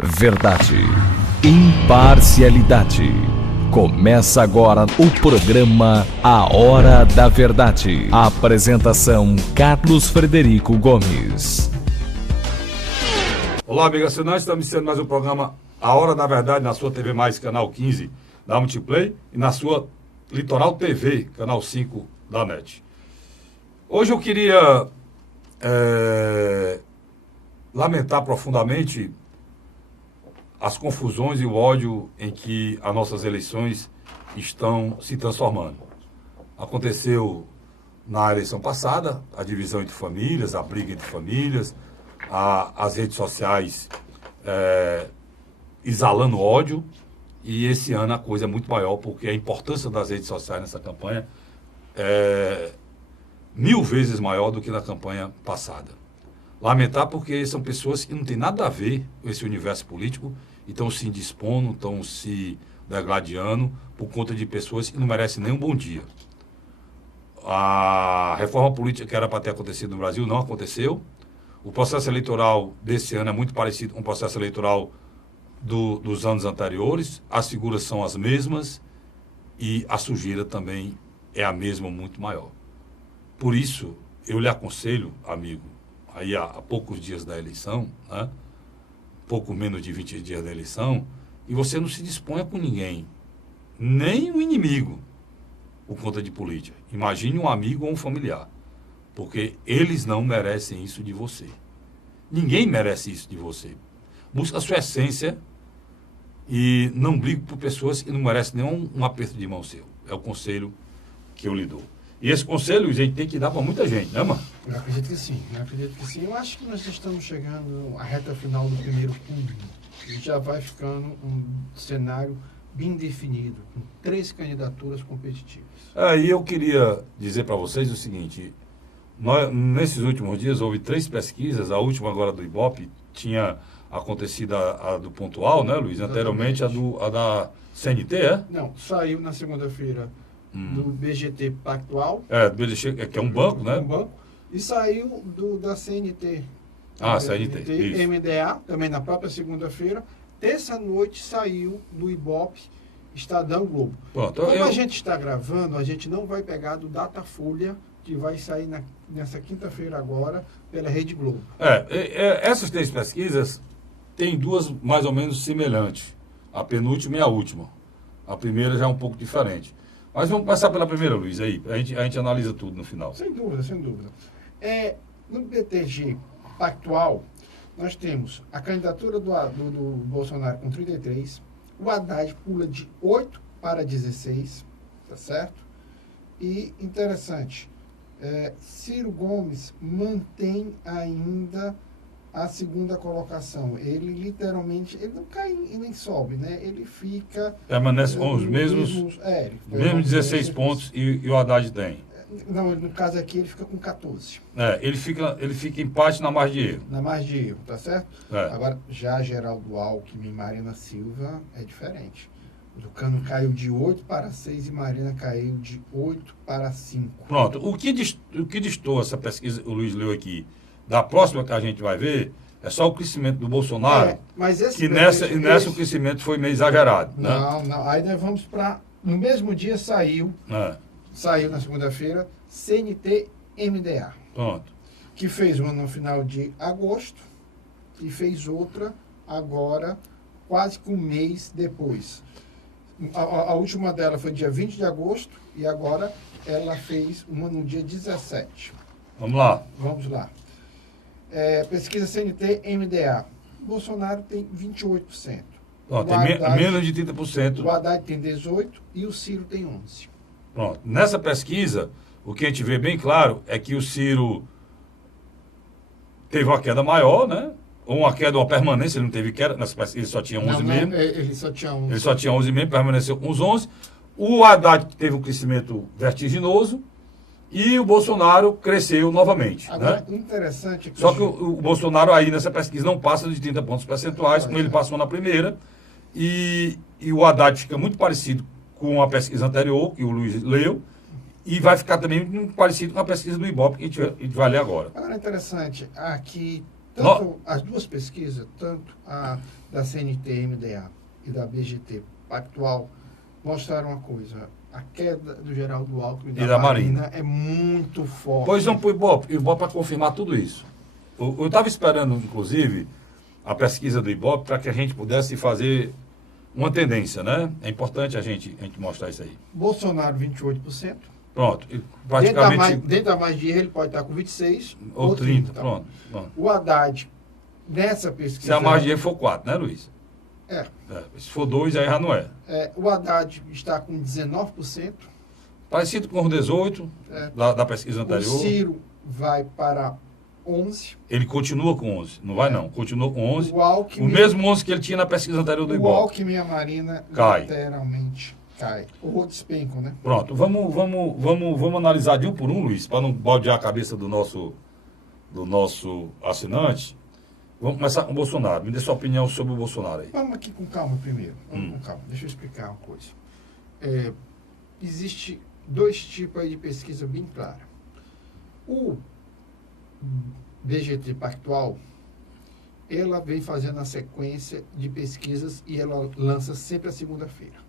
Verdade, imparcialidade. Começa agora o programa A Hora da Verdade. Apresentação Carlos Frederico Gomes. Olá, amigo assinante, estamos iniciando mais um programa A Hora da Verdade na sua TV Mais, canal 15 da Multiplay e na sua Litoral TV, canal 5 da NET. Hoje eu queria lamentar profundamente as confusões e o ódio em que as nossas eleições estão se transformando. Aconteceu na eleição passada a divisão entre famílias, a briga entre famílias, as redes sociais exalando ódio, e esse ano a coisa é muito maior, porque a importância das redes sociais nessa campanha é 1000 vezes maior do que na campanha passada. Lamentar porque são pessoas que não têm nada a ver com esse universo político e estão se indispondo, estão se degladiando por conta de pessoas que não merecem nem um bom dia. A reforma política que era para ter acontecido no Brasil não aconteceu. O processo eleitoral desse ano é muito parecido com o processo eleitoral dos anos anteriores. As figuras são as mesmas e a sujeira também é a mesma, muito maior. Por isso, eu lhe aconselho, amigo, aí há poucos dias da eleição, né? Pouco menos de 20 dias da eleição, e você não se disponha com ninguém, nem um inimigo, por conta de política. Imagine um amigo ou um familiar, porque eles não merecem isso de você. Ninguém merece isso de você. Busca a sua essência e não brigue por pessoas que não merecem nenhum um aperto de mão seu. É o conselho que eu lhe dou. E esse conselho a gente tem que dar para muita gente, né, mano? Eu acredito que sim, Eu acho que nós estamos chegando à reta final do primeiro turno. E já vai ficando um cenário bem definido, com 3 candidaturas competitivas. E eu queria dizer para vocês o seguinte: nesses últimos dias houve 3 pesquisas, a última agora do Ibope, tinha acontecido a do Pontual, né, Luiz? Anteriormente a da CNT, é? Não, saiu na segunda-feira do BGT Pactual. Do BGT, que é um banco, né? Um banco. E saiu da CNT. CNT, isso. MDA, também na própria segunda-feira. Terça-noite saiu do Ibope, Estadão, Globo. Pronto, Como a gente está gravando, a gente não vai pegar do Datafolha, que vai sair nessa quinta-feira agora, pela Rede Globo. Essas 3 pesquisas têm 2 mais ou menos semelhantes. A penúltima e a última. A primeira já é um pouco diferente. Mas vamos passar pela primeira, Luiz, aí. A gente analisa tudo no final. Sem dúvida. No BTG Pactual, nós temos a candidatura do Bolsonaro com 33, o Haddad pula de 8 para 16, tá certo? E, interessante, Ciro Gomes mantém ainda a segunda colocação. Ele literalmente, ele não cai e nem sobe, né? Ele fica... Permanece com os mesmos 16 pontos e o Haddad tem. Não, no caso aqui ele fica com 14. Ele fica empate na margem de erro. Na margem de erro, tá certo? Agora, já Geraldo Alckmin e Marina Silva é diferente. O Tucano caiu de 8 para 6 e Marina caiu de 8 para 5. Pronto. O que destoa essa pesquisa que o Luiz leu aqui, da próxima que a gente vai ver, é só o crescimento do Bolsonaro, mas nessa o crescimento foi meio exagerado. Não. Aí nós vamos para... No mesmo dia saiu na segunda-feira, CNT-MDA. Pronto. Que fez uma no final de agosto e fez outra agora, quase que um mês depois. A última dela foi dia 20 de agosto e agora ela fez uma no dia 17. Vamos lá. Pesquisa CNT-MDA. Bolsonaro tem 28%. Tem menos de 30%. O Haddad tem 18% e o Ciro tem 11%. Pronto. Nessa pesquisa, o que a gente vê bem claro é que o Ciro teve uma queda maior, né? Ou uma queda, uma permanência, ele não teve queda, nessa pesquisa ele só tinha 11,5%. Ele só tinha 11%. Ele só tinha 11,5%, permaneceu com uns 11%. O Haddad teve um crescimento vertiginoso e o Bolsonaro cresceu novamente. Agora, né? Interessante... Só que o Bolsonaro aí nessa pesquisa não passa de 30 pontos percentuais, como ele passou na primeira, e o Haddad fica muito parecido com a pesquisa anterior, que o Luiz leu, e vai ficar também muito parecido com a pesquisa do Ibope, que a gente vai ler agora. Agora, interessante, aqui Tanto as duas pesquisas, tanto a da CNT-MDA e da BGT Pactual, mostraram uma coisa. A queda do Geraldo Alckmin E da Marina é muito forte. Pois vamos para o Ibope. Ibope para confirmar tudo isso. Eu estava esperando, inclusive, a pesquisa do Ibope para que a gente pudesse fazer uma tendência, né? É importante a gente mostrar isso aí. Bolsonaro, 28%. Pronto. E praticamente... Dentro da mais de ele pode estar com 26%. Ou 30%. Tá. Pronto. O Haddad, nessa pesquisa... Se a margem de erro for 4, né, Luiz? Se for 2, aí já não é. O Haddad está com 19%. Parecido com os 18% da pesquisa anterior. O Ciro vai para 11%. Ele continua com 11%. Não vai, não. Continua com 11%. O mesmo 11% que ele tinha na pesquisa anterior do Ibope. O Alckmin e a Marina literalmente cai. Ou despencam, né? Pronto. Vamos analisar de um por um, Luiz, para não baldear a cabeça do nosso assinante. Vamos começar com o Bolsonaro. Me dê sua opinião sobre o Bolsonaro aí. Vamos aqui com calma primeiro. Vamos com calma. Deixa eu explicar uma coisa. Existe 2 tipos aí de pesquisa bem clara. O BGT Pactual, ela vem fazendo a sequência de pesquisas e ela lança sempre a segunda-feira.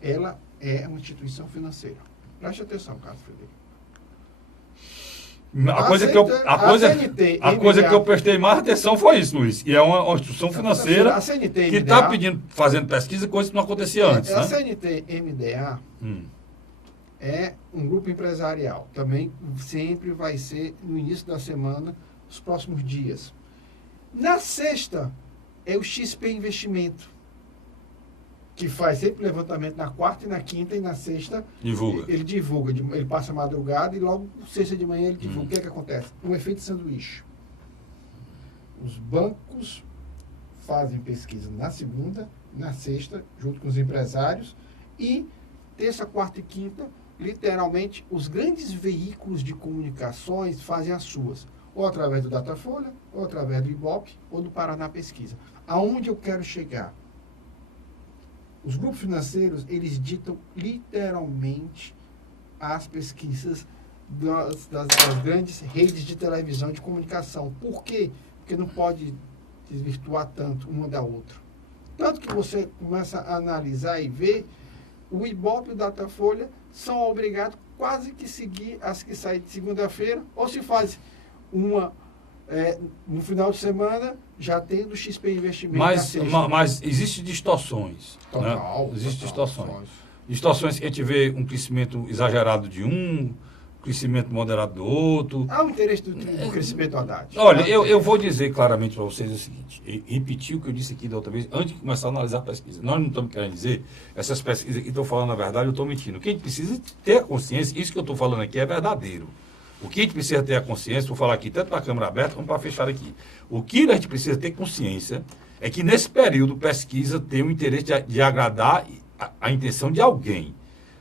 Ela é uma instituição financeira. Preste atenção, Carlos Frederico. A coisa que eu prestei mais atenção foi isso, Luiz. E é uma instituição financeira que está fazendo pesquisa, coisa que não acontecia antes. A né? CNT-MDA é um grupo empresarial. Também sempre vai ser no início da semana, nos próximos dias. Na sexta, é o XP Investimento, que faz sempre levantamento na quarta e na quinta, e na sexta ele divulga. Ele passa a madrugada e logo sexta de manhã ele divulga. O que é que acontece? Um efeito sanduíche. Os bancos fazem pesquisa na segunda, na sexta, junto com os empresários, e terça, quarta e quinta, literalmente, os grandes veículos de comunicações fazem as suas, ou através do Datafolha, ou através do Ibope, ou do Paraná Pesquisa. Aonde eu quero chegar? Os grupos financeiros, eles ditam literalmente as pesquisas das grandes redes de televisão de comunicação. Por quê? Porque não pode desvirtuar tanto uma da outra. Tanto que você começa a analisar e ver, o Ibope e o Datafolha são obrigados quase que seguir as que saem de segunda-feira, ou se faz uma no final de semana, já tem do XP Investimento. Mas existem distorções. Total. Né? Existem distorções. Distorções que a gente vê um crescimento exagerado de um, crescimento moderado do outro. Há o interesse do crescimento do Haddad. Olha, eu vou dizer claramente para vocês o seguinte, repetir o que eu disse aqui da outra vez, antes de começar a analisar a pesquisa. Nós não estamos querendo dizer, essas pesquisas que estão falando a verdade, eu estou mentindo. O que a gente precisa ter a consciência, isso que eu estou falando aqui é verdadeiro. O que a gente precisa ter a consciência, vou falar aqui tanto para a câmera aberta como para fechar aqui. O que a gente precisa ter consciência é que nesse período pesquisa tem o interesse de agradar a intenção de alguém.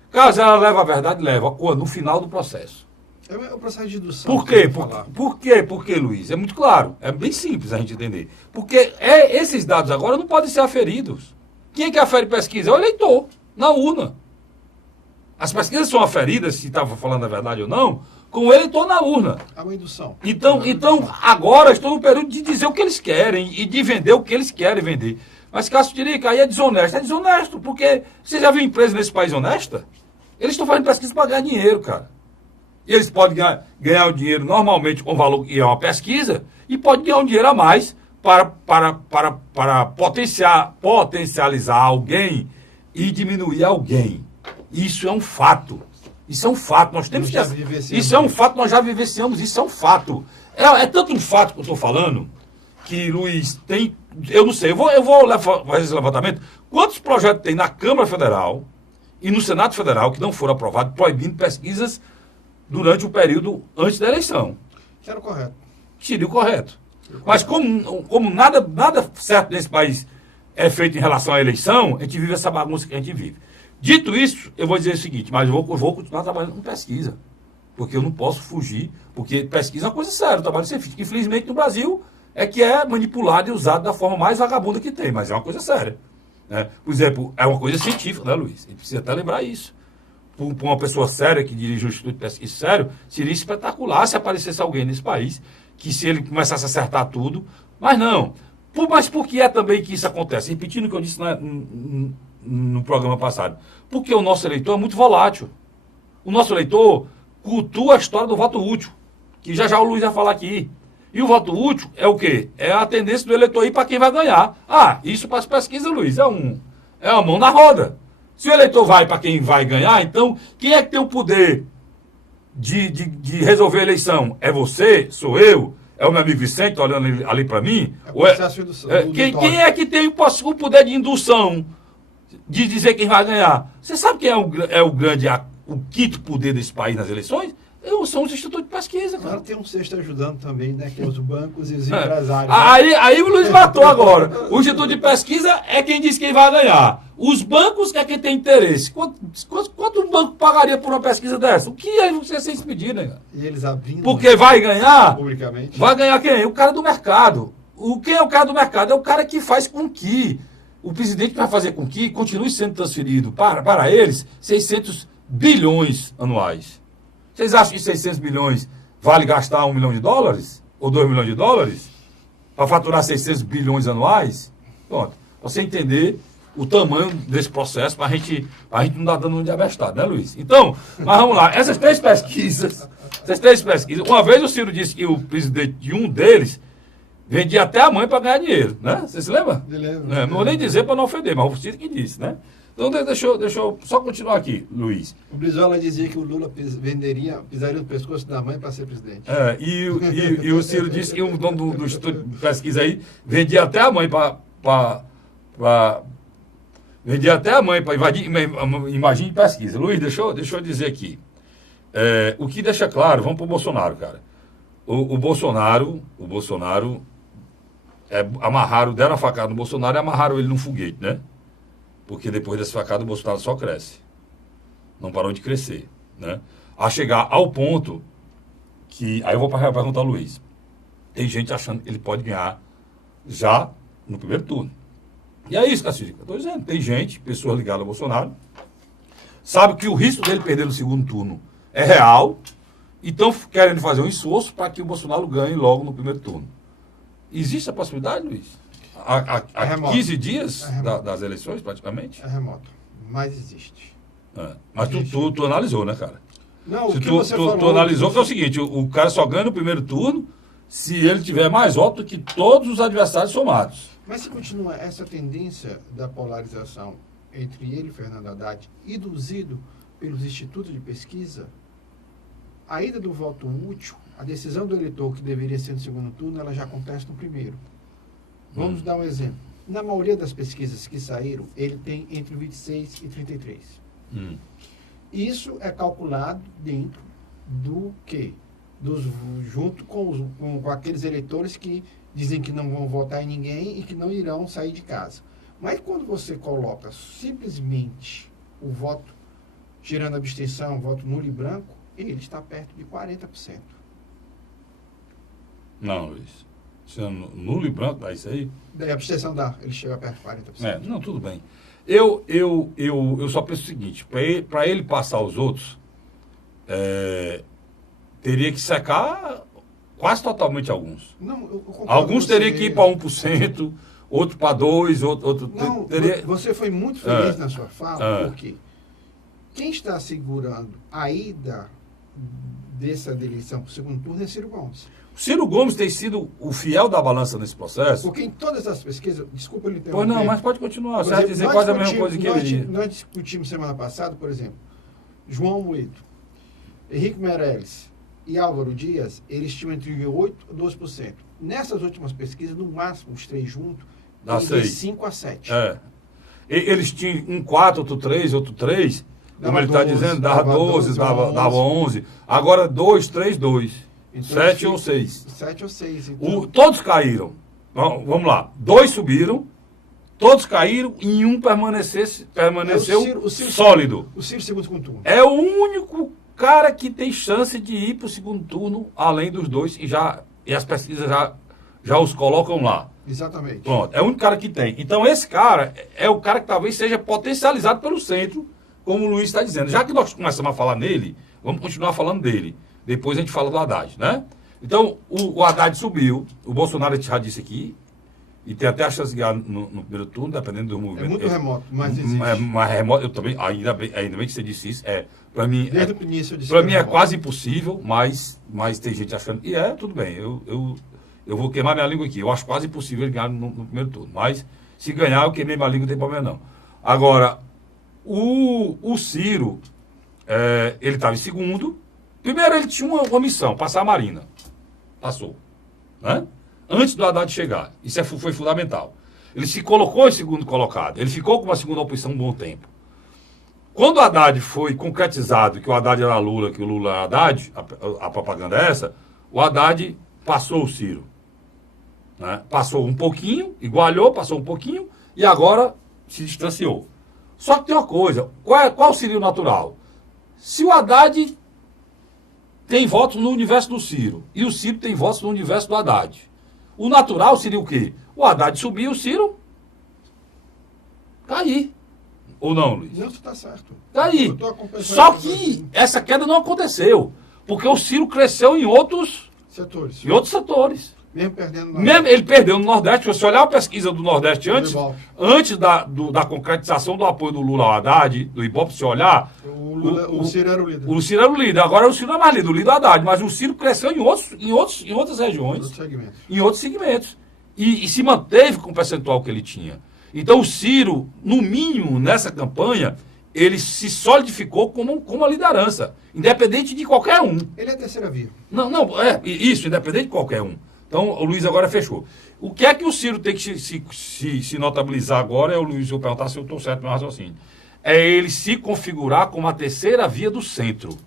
Caso ela leve a verdade, leva. No final do processo. É o processo de indução. Por quê? Por quê? Porque, Luiz? É muito claro. É bem simples a gente entender. Porque esses dados agora não podem ser aferidos. Quem é que afere pesquisa? É o eleitor, na urna. As pesquisas são aferidas, se estava falando a verdade ou não, com o eleitor na urna. É uma indução. Então, agora estou no período de dizer o que eles querem e de vender o que eles querem vender. Mas Cássio Tirica, aí é desonesto. É desonesto, porque você já viu empresa nesse país honesta? Eles estão fazendo pesquisa para ganhar dinheiro, cara. E eles podem ganhar o dinheiro normalmente com o valor que é uma pesquisa e pode ganhar um dinheiro a mais para potencializar alguém e diminuir alguém. Isso é um fato. Isso é um fato. Nós temos que... Isso é um fato, nós já vivenciamos, isso é um fato. É tanto um fato que eu estou falando que, Luiz, tem... Eu não sei, eu vou fazer esse levantamento. Quantos projetos tem na Câmara Federal e no Senado Federal que não foram aprovados proibindo pesquisas durante o período antes da eleição? Seria o correto. Seria o correto. Mas como nada certo nesse país é feito em relação à eleição, a gente vive essa bagunça que a gente vive. Dito isso, eu vou dizer o seguinte, mas eu vou continuar trabalhando com pesquisa. Porque eu não posso fugir, porque pesquisa é uma coisa séria, o trabalho científico. Infelizmente, no Brasil, é que é manipulado e usado da forma mais vagabunda que tem, mas é uma coisa séria. Né? Por exemplo, é uma coisa científica, né, Luiz? A gente precisa até lembrar isso. Para uma pessoa séria que dirige um instituto de pesquisa sério, seria espetacular se aparecesse alguém nesse país que se ele começasse a acertar tudo, mas não. Mas por que é também que isso acontece? Repetindo o que eu disse no programa passado. Porque o nosso eleitor é muito volátil. O nosso eleitor cultua a história do voto útil, que já o Luiz vai falar aqui. E o voto útil é o quê? É a tendência do eleitor ir para quem vai ganhar. Isso para as pesquisas, Luiz, é uma mão na roda. Se o eleitor vai para quem vai ganhar, então quem é que tem o poder de resolver a eleição? É você? Sou eu? É o meu amigo Vicente olhando ali para mim? Quem é que tem o poder de indução de dizer quem vai ganhar? Você sabe quem é o quinto poder desse país nas eleições? São os institutos de pesquisa, cara. Agora tem um sexto ajudando também, né? Que é os bancos e os empresários. Aí o Luiz matou agora. O instituto de pesquisa é quem diz quem vai ganhar. Os bancos é quem tem interesse. Quanto um banco pagaria por uma pesquisa dessa? O que é você sem se pedir, né? E eles abrindo. Porque vai ganhar. Publicamente. Vai ganhar quem? O cara do mercado. Quem é o cara do mercado? É o cara que faz com que o presidente vai fazer com que continue sendo transferido para eles 600 bilhões anuais. Vocês acham que 600 bilhões vale gastar $1 milhão? Ou $2 milhões? Para faturar 600 bilhões anuais? Pronto. Pra você entender o tamanho desse processo, para a gente não dar dando um de abestado, né, Luiz? Então, mas vamos lá. Essas três pesquisas, uma vez o Ciro disse que o presidente de um deles vendia até a mãe para ganhar dinheiro, né? Você se lembra? Não vou nem dizer para não ofender, mas o Ciro que disse, né? Então, deixa eu só continuar aqui, Luiz. O Brizola dizia que o Lula pisaria no pescoço da mãe para ser presidente. E o Ciro disse que o dono do Instituto de Pesquisa aí vendia até a mãe para invadir imagem de pesquisa. Luiz, deixa eu dizer aqui. O que deixa claro, vamos para o Bolsonaro, cara. O Bolsonaro deram a facada no Bolsonaro e amarraram ele num foguete, né? Porque depois dessa facada o Bolsonaro só cresce. Não parou de crescer, né? A chegar ao ponto que... Aí eu vou perguntar ao Luiz. Tem gente achando que ele pode ganhar já no primeiro turno. E é isso, Cacídica. Eu estou dizendo. Tem gente, pessoas ligadas ao Bolsonaro, sabe que o risco dele perder no segundo turno é real e estão querendo fazer um esforço para que o Bolsonaro ganhe logo no primeiro turno. Existe a possibilidade, Luiz? Há 15 dias das eleições, praticamente? É remoto, mas existe. Mas tu analisou, né, cara? Não, o que você falou... Tu analisou que é o seguinte, o cara só ganha no primeiro turno se ele tiver mais votos que todos os adversários somados. Mas se continua essa tendência da polarização entre ele e Fernando Haddad, induzido pelos institutos de pesquisa, a ida do voto útil, a decisão do eleitor que deveria ser no segundo turno, ela já acontece no primeiro. Vamos dar um exemplo. Na maioria das pesquisas que saíram, ele tem entre 26 e 33. Isso é calculado dentro do quê? Junto com aqueles eleitores que dizem que não vão votar em ninguém e que não irão sair de casa. Mas quando você coloca simplesmente o voto, tirando a abstenção, o voto nulo e branco, ele está perto de 40%. Não, Luiz. Nulo e branco, dá isso aí? Daí a abstenção dá, ele chega perto de 40%. Não, tudo bem. Eu só penso o seguinte, para ele passar os outros, teria que secar quase totalmente alguns. Não, eu concordo. Alguns teriam que ir para 1%, outro para 2%, outro não, teria... Você foi muito feliz na sua fala, porque quem está segurando a ida dessa eleição para o segundo turno é Ciro Gomes. O Ciro Gomes tem sido o fiel da balança nesse processo. Porque em todas as pesquisas, desculpa ele interromper. Pois não, mas pode continuar. Você vai dizer quase a mesma coisa que ele diz. Nós discutimos semana passada, por exemplo, João Moedo, Henrique Meirelles e Álvaro Dias, eles tinham entre 8% e 12%. Nessas últimas pesquisas, no máximo, os três juntos, dá de 5 a 7%. Eles tinham um 4, outro 3, outro 3. Como ele está dizendo, dava 12, dava 11. Agora 2, 3, 2. Então, 7 ou 6. 7 ou 6. Então... Todos caíram. Vamos lá. 2 subiram, todos caíram e um permaneceu sólido. O Ciro segundo turno. É o único cara que tem chance de ir para o segundo turno, além dos dois, e as pesquisas já os colocam lá. Exatamente. Pronto. É o único cara que tem. Então esse cara é o cara que talvez seja potencializado pelo centro, como o Luiz está dizendo. Já que nós começamos a falar nele, vamos continuar falando dele. Depois a gente fala do Haddad, né? Então, o Haddad subiu, o Bolsonaro já disse aqui, e tem até a chance de ganhar no primeiro turno, dependendo do movimento. É muito remoto, mas existe. É mais remoto, eu também, ainda bem que você disse isso. Para mim, Desde o início eu disse para mim é remoto. quase impossível, mas tem gente achando. E tudo bem, eu vou queimar minha língua aqui. Eu acho quase impossível ele ganhar no primeiro turno. Mas se ganhar, eu queimei minha língua, não tem problema não. Agora, o Ciro, ele estava em segundo. Primeiro ele tinha uma missão, passar a Marina. Passou. Né? Antes do Haddad chegar. Isso foi fundamental. Ele se colocou em segundo colocado. Ele ficou com uma segunda opção um bom tempo. Quando o Haddad foi concretizado, que o Haddad era Lula, que o Lula era Haddad, a propaganda é essa, o Haddad passou o Ciro. Né? Passou um pouquinho, igualou, passou um pouquinho, e agora se distanciou. Só que tem uma coisa, qual seria o natural? Se o Haddad tem votos no universo do Ciro, e o Ciro tem votos no universo do Haddad, o natural seria o quê? O Haddad subir e o Ciro cair. Ou não, Luiz? Não, você está certo. Cair. Só que essa queda não aconteceu, porque o Ciro cresceu em outros setores. Mesmo perdendo Ele perdeu no Nordeste. Se você olhar a pesquisa do Nordeste antes da concretização do apoio do Lula ao Haddad, do Ibope, se você olhar... O Ciro era o líder. O Ciro era o líder. Agora o Ciro não é mais líder, o líder é o Haddad. Mas o Ciro cresceu em outras regiões. Em outros segmentos. E se manteve com o percentual que ele tinha. Então o Ciro, no mínimo, nessa campanha, ele se solidificou como uma liderança. Independente de qualquer um. Ele é a terceira via. Isso, independente de qualquer um. Então, o Luiz agora fechou. O que é que o Ciro tem que se notabilizar agora? O Luiz, eu perguntar se eu estou certo no meu raciocínio. É ele se configurar como a terceira via do centro.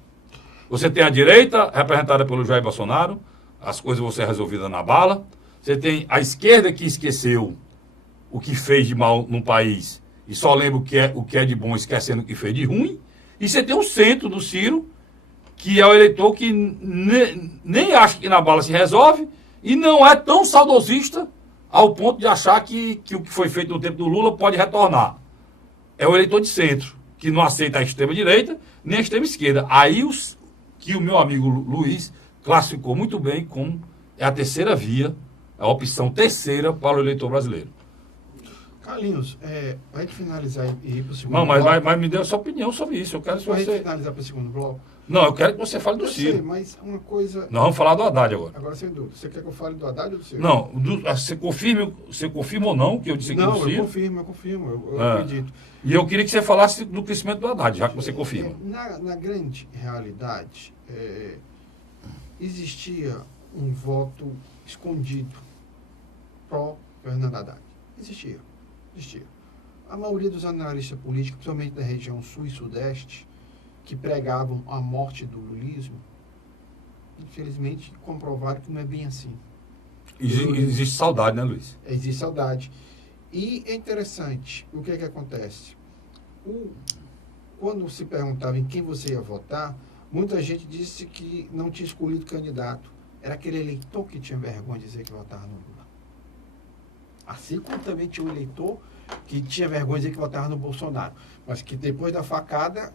Você tem a direita, representada pelo Jair Bolsonaro, as coisas vão ser resolvidas na bala. Você tem a esquerda que esqueceu o que fez de mal no país e só lembra o que é de bom, esquecendo o que fez de ruim. E você tem o centro do Ciro, que é o eleitor que nem acha que na bala se resolve, e não é tão saudosista ao ponto de achar que o que foi feito no tempo do Lula pode retornar. É o eleitor de centro, que não aceita a extrema-direita nem a extrema-esquerda. Aí que o meu amigo Luiz classificou muito bem como é a terceira via, a opção terceira para o eleitor brasileiro. Carlinhos, para a gente finalizar e ir para o segundo bloco... Não, mas me dê a sua opinião sobre isso. Eu quero que você... finalizar para o segundo bloco? Não, eu quero que você fale do Ciro. Sei, mas uma coisa... Nós vamos falar do Haddad agora. Agora, sem dúvida. Você quer que eu fale do Haddad ou do Ciro? Não, você confirma ou não que eu disse aqui do Ciro? Não, eu confirmo, eu acredito. E eu queria que você falasse do crescimento do Haddad, já que você confirma. Na grande realidade, existia um voto escondido pró-Fernando Haddad. Existia. A maioria dos analistas políticos, principalmente da região sul e sudeste, que pregavam a morte do lulismo, infelizmente comprovaram que não é bem assim. Existe saudade, né, Luiz? Existe saudade. E é interessante, o que é que acontece? Quando se perguntava em quem você ia votar, muita gente disse que não tinha escolhido candidato. Era aquele eleitor que tinha vergonha de dizer que votava no Lula. Assim como também tinha um eleitor que tinha vergonha de dizer que votava no Bolsonaro, mas que depois da facada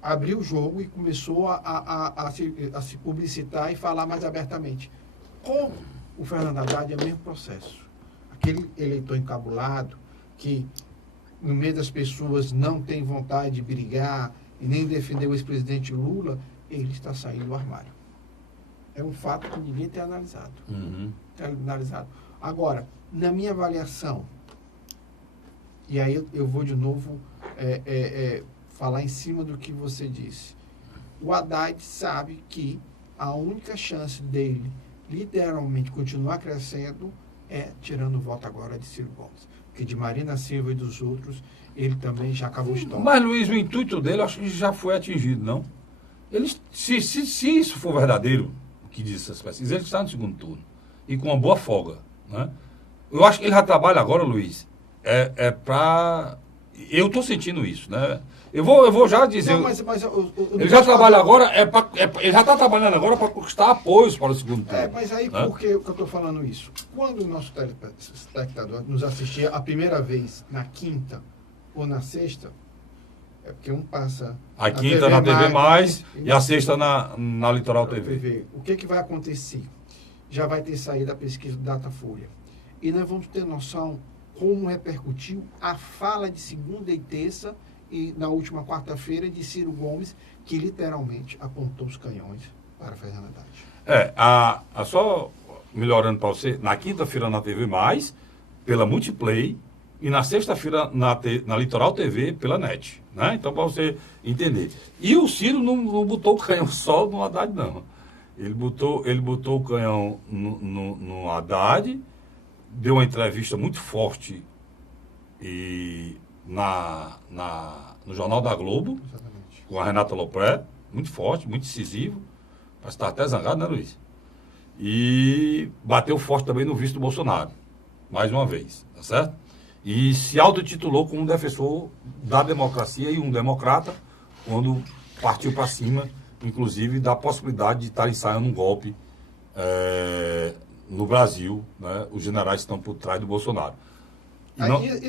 abriu o jogo e começou a se publicitar e falar mais abertamente. Com o Fernando Haddad é o mesmo processo. Aquele eleitor encabulado que no meio das pessoas não tem vontade de brigar e nem defender o ex-presidente Lula, ele está saindo do armário. É um fato que ninguém tem analisado. Agora, na minha avaliação, e aí eu vou de novo falar em cima do que você disse. O Haddad sabe que a única chance dele literalmente continuar crescendo é tirando o voto agora de Ciro Gomes. Porque de Marina Silva e dos outros, ele também já acabou de tomar. Mas, Luiz, o intuito dele, acho que já foi atingido, não? Se isso for verdadeiro, o que diz essas pesquisas, ele está no segundo turno. E com uma boa folga. Né? Eu acho que ele já trabalha agora, Luiz, para... Eu estou sentindo isso, né? Eu vou já dizer... Não, ele já trabalha agora, ele já está trabalhando agora para conquistar apoios para o segundo turno. Mas aí por que eu estou falando isso? Quando o nosso telespectador nos assistia a primeira vez na quinta ou na sexta, é porque um passa... A quinta na TV Mais e a sexta na Litoral TV. O que vai acontecer? já vai ter saído a pesquisa do Datafolha. E nós vamos ter noção como repercutiu a fala de segunda e terça e na última quarta-feira de Ciro Gomes, que literalmente apontou os canhões para Fernando Haddad. Só melhorando para você, na quinta-feira na TV+, pela Multiplay, e na sexta-feira na Litoral TV pela NET, né? Então, para você entender. E o Ciro não botou o canhão só no Haddad, não. Ele botou o canhão no Haddad, deu uma entrevista muito forte no Jornal da Globo, Exatamente. com a Renata Lopré, muito forte, muito decisivo. Parece que está até zangado, né, Luiz? E bateu forte também no vice do Bolsonaro, mais uma vez, tá certo? E se autotitulou como um defensor da democracia e um democrata, quando partiu para cima, inclusive, da possibilidade de estar ensaiando um golpe no Brasil, né? Os generais estão por trás do Bolsonaro.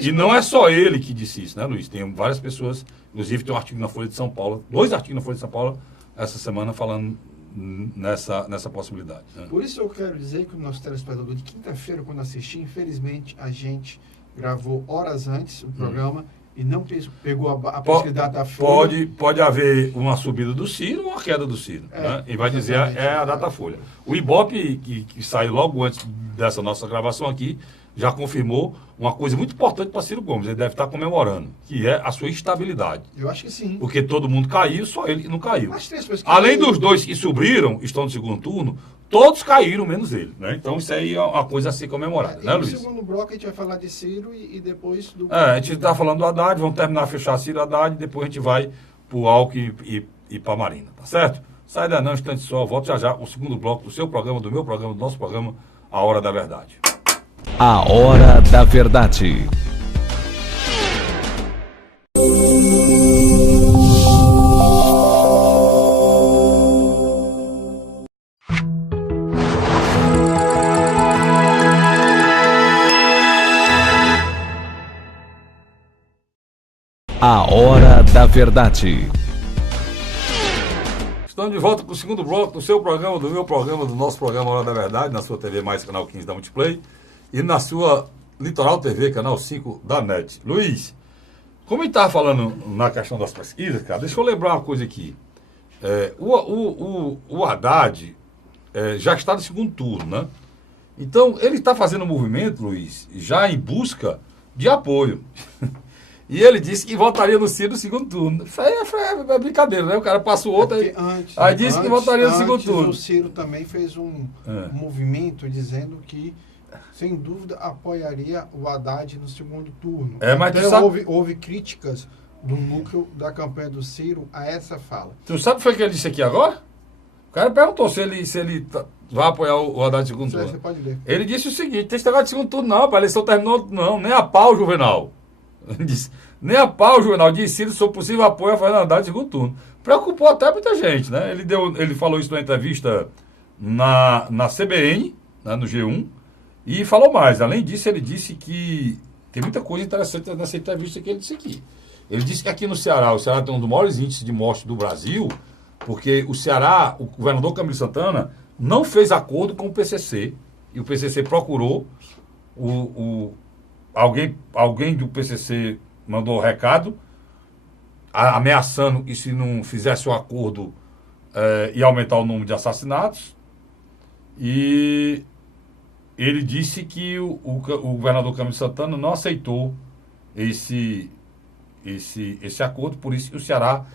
E não é só ele que disse isso, né, Luiz? Tem várias pessoas, inclusive tem um artigo na Folha de São Paulo, 2 artigos na Folha de São Paulo, essa semana, falando nessa possibilidade. Né? Por isso eu quero dizer que o nosso telespectador de quinta-feira, quando assistir, infelizmente, a gente gravou horas antes o programa e não pegou a possibilidade da Folha. Pode haver uma subida do Ciro ou uma queda do Ciro. Né? E vai dizer a Datafolha. O Ibope, que saiu logo antes dessa nossa gravação aqui, já confirmou uma coisa muito importante para Ciro Gomes. Ele deve estar comemorando, que é a sua estabilidade. Eu acho que sim. Porque todo mundo caiu, só ele que não caiu. Que além dos 2 que subiram, estão no segundo turno, todos caíram, menos ele. Né? Então isso aí é uma coisa a ser comemorada, né, Luiz? No segundo bloco a gente vai falar de Ciro e depois do... a gente está falando do Haddad, vamos terminar, fechar Ciro e Haddad, e depois a gente vai para o Alckmin e para a Marina, tá certo? Sai daí não, instante só, volto já, o segundo bloco do seu programa, do meu programa, do nosso programa, A Hora da Verdade. A Hora da Verdade. A Hora da Verdade. Estamos de volta com o segundo bloco do seu programa, do meu programa, do nosso programa Hora da Verdade, na sua TV+, canal 15 da Multiplay, e na sua Litoral TV, canal 5 da NET. Luiz, como a gente estava falando na questão das pesquisas, cara, deixa eu lembrar uma coisa aqui. O Haddad já está no segundo turno, né? Então, ele está fazendo um movimento, Luiz, já em busca de apoio. E ele disse que votaria no Ciro no segundo turno. Isso aí é brincadeira, né? O cara passa o outro, aí disse que votaria no segundo turno. O Ciro também fez um movimento dizendo que, sem dúvida, apoiaria o Haddad no segundo turno. Mas então, houve críticas do núcleo da campanha do Ciro a essa fala. Tu sabe o que foi que ele disse aqui agora? O cara perguntou se ele vai apoiar o Haddad no segundo turno. Você pode ler. Ele disse o seguinte: tem esse negócio de segundo turno, não, a eleição terminou, não, nem a pau, Juvenal. Ele disse, nem a pau, Juvenal, disse Ciro sobre possível apoio a Fernando Haddad no segundo turno. Preocupou até muita gente, né? Ele falou isso numa entrevista na CBN, né, no G1, e falou mais. Além disso, ele disse que tem muita coisa interessante nessa entrevista que ele disse aqui. Ele disse que aqui no Ceará, o Ceará tem um dos maiores índices de morte do Brasil, porque o Ceará, o governador Camilo Santana, não fez acordo com o PCC, e o PCC procurou, alguém do PCC mandou recado, ameaçando que se não fizesse o acordo, ia aumentar o número de assassinatos, e ele disse que o governador Camilo Santana não aceitou esse acordo, por isso que o Ceará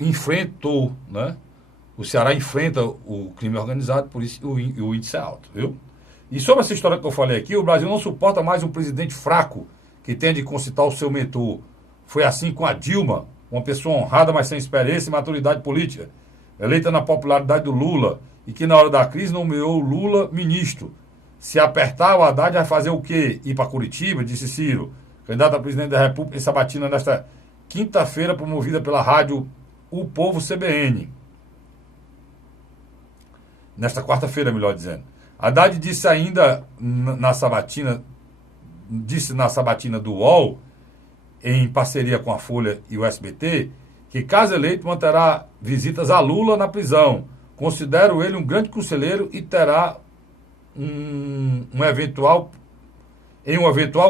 enfrentou, né? O Ceará enfrenta o crime organizado, por isso o índice é alto, viu? E sobre essa história que eu falei aqui, o Brasil não suporta mais um presidente fraco que tem de concitar o seu mentor. Foi assim com a Dilma, uma pessoa honrada, mas sem experiência e maturidade política, eleita na popularidade do Lula, e que na hora da crise nomeou o Lula ministro. Se apertar, o Haddad vai fazer o quê? Ir para Curitiba, disse Ciro, candidato a presidente da República em sabatina nesta quinta-feira, promovida pela rádio O Povo CBN. Nesta quarta-feira, melhor dizendo. Haddad disse ainda na sabatina do UOL, em parceria com a Folha e o SBT, que, caso eleito, manterá visitas a Lula na prisão. Considero ele um grande conselheiro e terá um eventual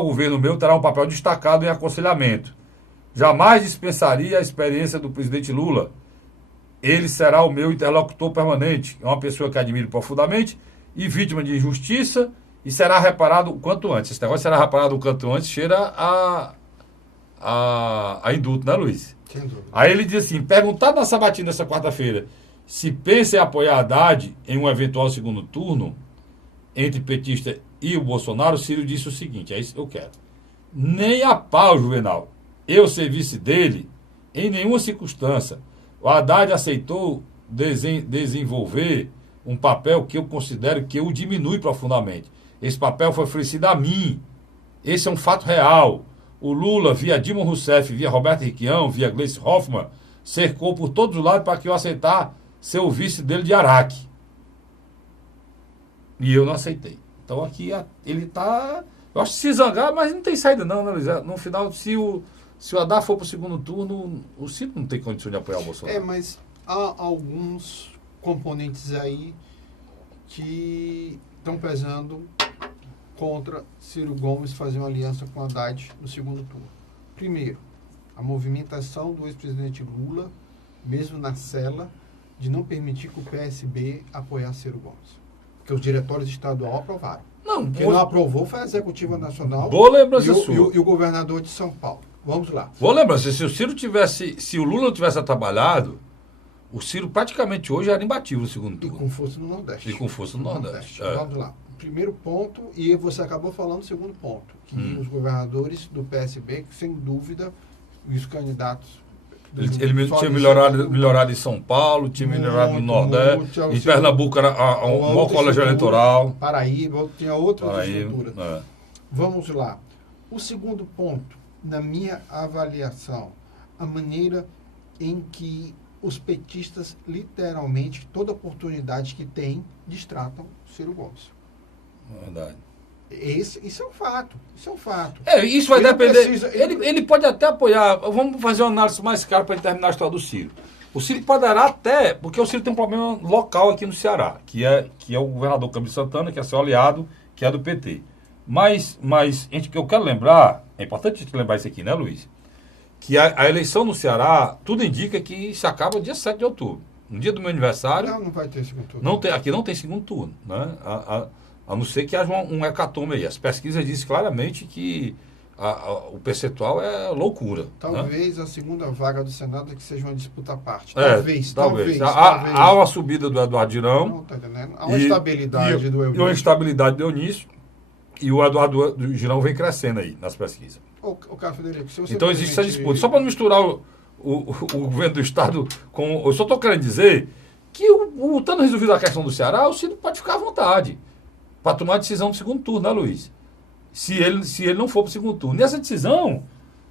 governo meu, terá um papel destacado em aconselhamento. Jamais dispensaria a experiência do presidente Lula. Ele será o meu interlocutor permanente. É uma pessoa que admiro profundamente e vítima de injustiça e será reparado o quanto antes. Esse negócio será reparado o quanto antes, cheira a indulto, né, Luiz? Sem dúvida. Aí ele diz assim, perguntado na sabatina dessa quarta-feira se pensa em apoiar Haddad em um eventual segundo turno entre petista e o Bolsonaro, o Ciro disse o seguinte, é isso que eu quero. Nem a pau, Juvenal. Eu ser vice dele, em nenhuma circunstância. O Haddad aceitou desenvolver um papel que eu considero que o diminui profundamente. Esse papel foi oferecido a mim. Esse é um fato real. O Lula, via Dilma Rousseff, via Roberto Requião, via Gleice Hoffmann, cercou por todos os lados para que eu aceitar ser o vice dele de Araque. E eu não aceitei. Então aqui ele está... Eu acho que se zangar, mas não tem saída não, né, Luiz? No final, se o Haddad for para o segundo turno, o Ciro não tem condição de apoiar o Bolsonaro. Mas há alguns componentes aí que estão pesando contra Ciro Gomes fazer uma aliança com Haddad no segundo turno. Primeiro, a movimentação do ex-presidente Lula, mesmo na cela, de não permitir que o PSB apoiasse Ciro Gomes. Porque os diretórios estaduais aprovaram. Quem não aprovou foi a Executiva Nacional boa lembrança sua. E o governador de São Paulo. Vamos lá. Boa lembrança, se o Lula não tivesse trabalhado, o Ciro praticamente hoje era imbatível no segundo E turno. com força no Nordeste. E com força no Nordeste. Vamos lá. Primeiro ponto, e você acabou falando o segundo ponto, que os governadores do PSB, que sem dúvida, os candidatos... Ele tinha melhorado em São Paulo, tinha melhorado no Nordeste, em Pernambuco era um bom colégio eleitoral. Paraíba, tinha outras estruturas. É. Vamos lá. O segundo ponto, na minha avaliação, a maneira em que os petistas, literalmente, toda oportunidade que tem, distratam Ciro Gomes. Verdade. Isso é um fato. Isso é um fato. Isso vai depender. Precisa, ele pode até apoiar. Vamos fazer uma análise mais clara para ele terminar a história do Ciro. O Ciro poderá até, porque o Ciro tem um problema local aqui no Ceará, que é o governador Camilo Santana, que é seu aliado, que é do PT. Mas eu quero lembrar, é importante a gente lembrar isso aqui, né, Luiz? Que a eleição no Ceará, tudo indica que se acaba dia 7 de outubro. No dia do meu aniversário. Não vai ter segundo turno. Aqui não tem segundo turno, né? A não ser que haja um hecatombe aí. As pesquisas dizem claramente que o percentual é loucura. Talvez, né? A segunda vaga do Senado que seja uma disputa à parte. Talvez. Há uma subida do Eduardo Girão. Não, tá entendendo? Há uma estabilidade do Eunício. E uma estabilidade do Eunício. E o Eduardo Girão vem crescendo aí nas pesquisas. Federico, se você então existe essa disputa. Só para não misturar o governo do Estado com... Eu só estou querendo dizer que estando resolvido a questão do Ceará, o Ciro pode ficar à vontade para tomar a decisão do segundo turno, né, Luiz? Se ele não for para o segundo turno. Nessa decisão,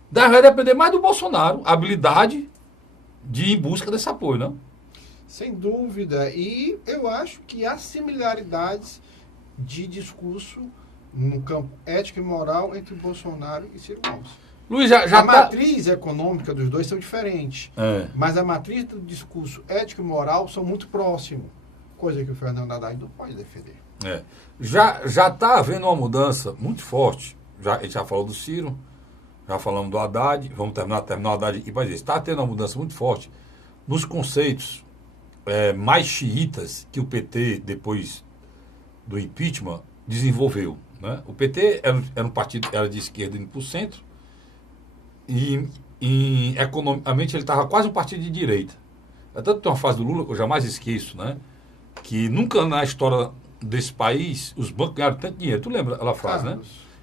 vai depender mais do Bolsonaro, a habilidade de ir em busca desse apoio, não? Sem dúvida. E eu acho que há similaridades de discurso no campo ético e moral entre Bolsonaro e Ciro Gomes. Luiz, a matriz econômica dos dois são diferentes, mas a matriz do discurso ético e moral são muito próximos, coisa que o Fernando Haddad não pode defender. Já está havendo uma mudança muito forte. A gente já falou do Ciro, já falamos do Haddad, vamos terminar o Haddad e vai dizer, está tendo uma mudança muito forte nos conceitos mais xiitas que o PT, depois do impeachment, desenvolveu. Né? O PT era um partido, era de esquerda indo para o centro, e economicamente ele estava quase um partido de direita. Tanto que tem uma fase do Lula que eu jamais esqueço, né? Que nunca na história desse país os bancos ganharam tanto dinheiro. Tu lembra aquela frase, né?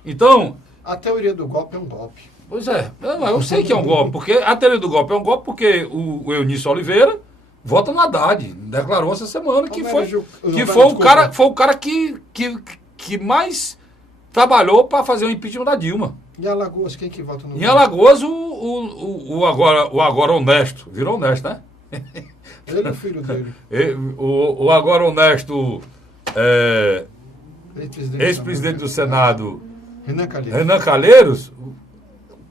Então... A teoria do golpe é um golpe. Pois é. Eu sei que é um golpe, porque a teoria do golpe é um golpe porque o Eunício Oliveira vota no Haddad. Declarou essa semana que foi o cara que mais trabalhou para fazer o impeachment da Dilma. Em Alagoas, quem que vota no... Em Alagoas, o agora honesto, virou honesto, né? Ele é o filho dele. O agora honesto ex-presidente do Senado, Renan Calheiros,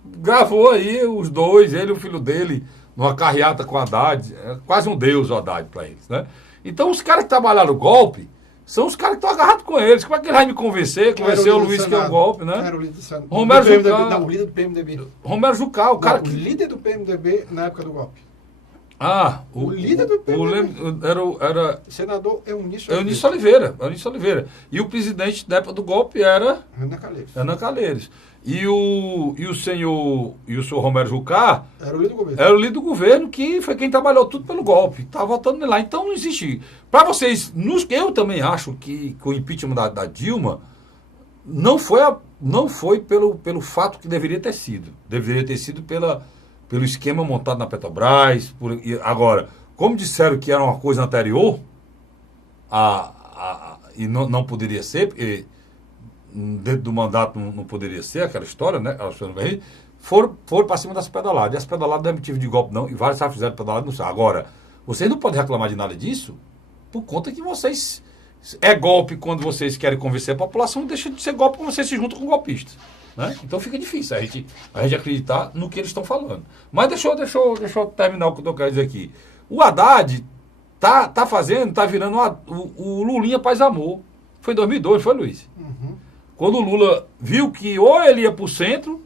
gravou aí os dois, ele e o filho dele, numa carreata com o Haddad. É quase um deus o Haddad para eles, né? Então, os caras que trabalharam o golpe são os caras que estão agarrados com eles. Como é que ele vai me convencer? Convencer o Luiz que é um golpe, né? Era o líder do Senado. Romero Do PMDB. Jucá. Não, o líder do PMDB. Romero Jucá, o cara Não, que... o líder do PMDB na época do golpe. O líder do PMDB. Era Senador Eunício Eunício Oliveira. Eunício Oliveira. E o presidente da época do golpe era Renan Calheiros. E o senhor Romero Jucá Era o líder do governo. era o líder do governo, que foi quem trabalhou tudo pelo golpe. Estava votando nele lá. Então não existe. Para vocês, eu também acho que o impeachment da Dilma não foi pelo fato que deveria ter sido. Deveria ter sido pelo esquema montado na Petrobras. Agora, como disseram que era uma coisa anterior, e não poderia ser, porque dentro do mandato não poderia ser aquela história, né? Foram para cima das pedaladas. E as pedaladas não é motivo de golpe, não. E vários já fizeram pedalada, não sei. Agora, vocês não podem reclamar de nada disso, por conta que vocês... É golpe quando vocês querem convencer a população, deixa de ser golpe quando vocês se juntam com golpistas. Né? Então fica difícil a gente acreditar no que eles estão falando. Mas deixa eu terminar o que eu quero dizer aqui. O Haddad tá virando o Lulinha Paz Amor. Foi em 2002, foi, Luiz? Uhum. Quando o Lula viu que ou ele ia para o centro,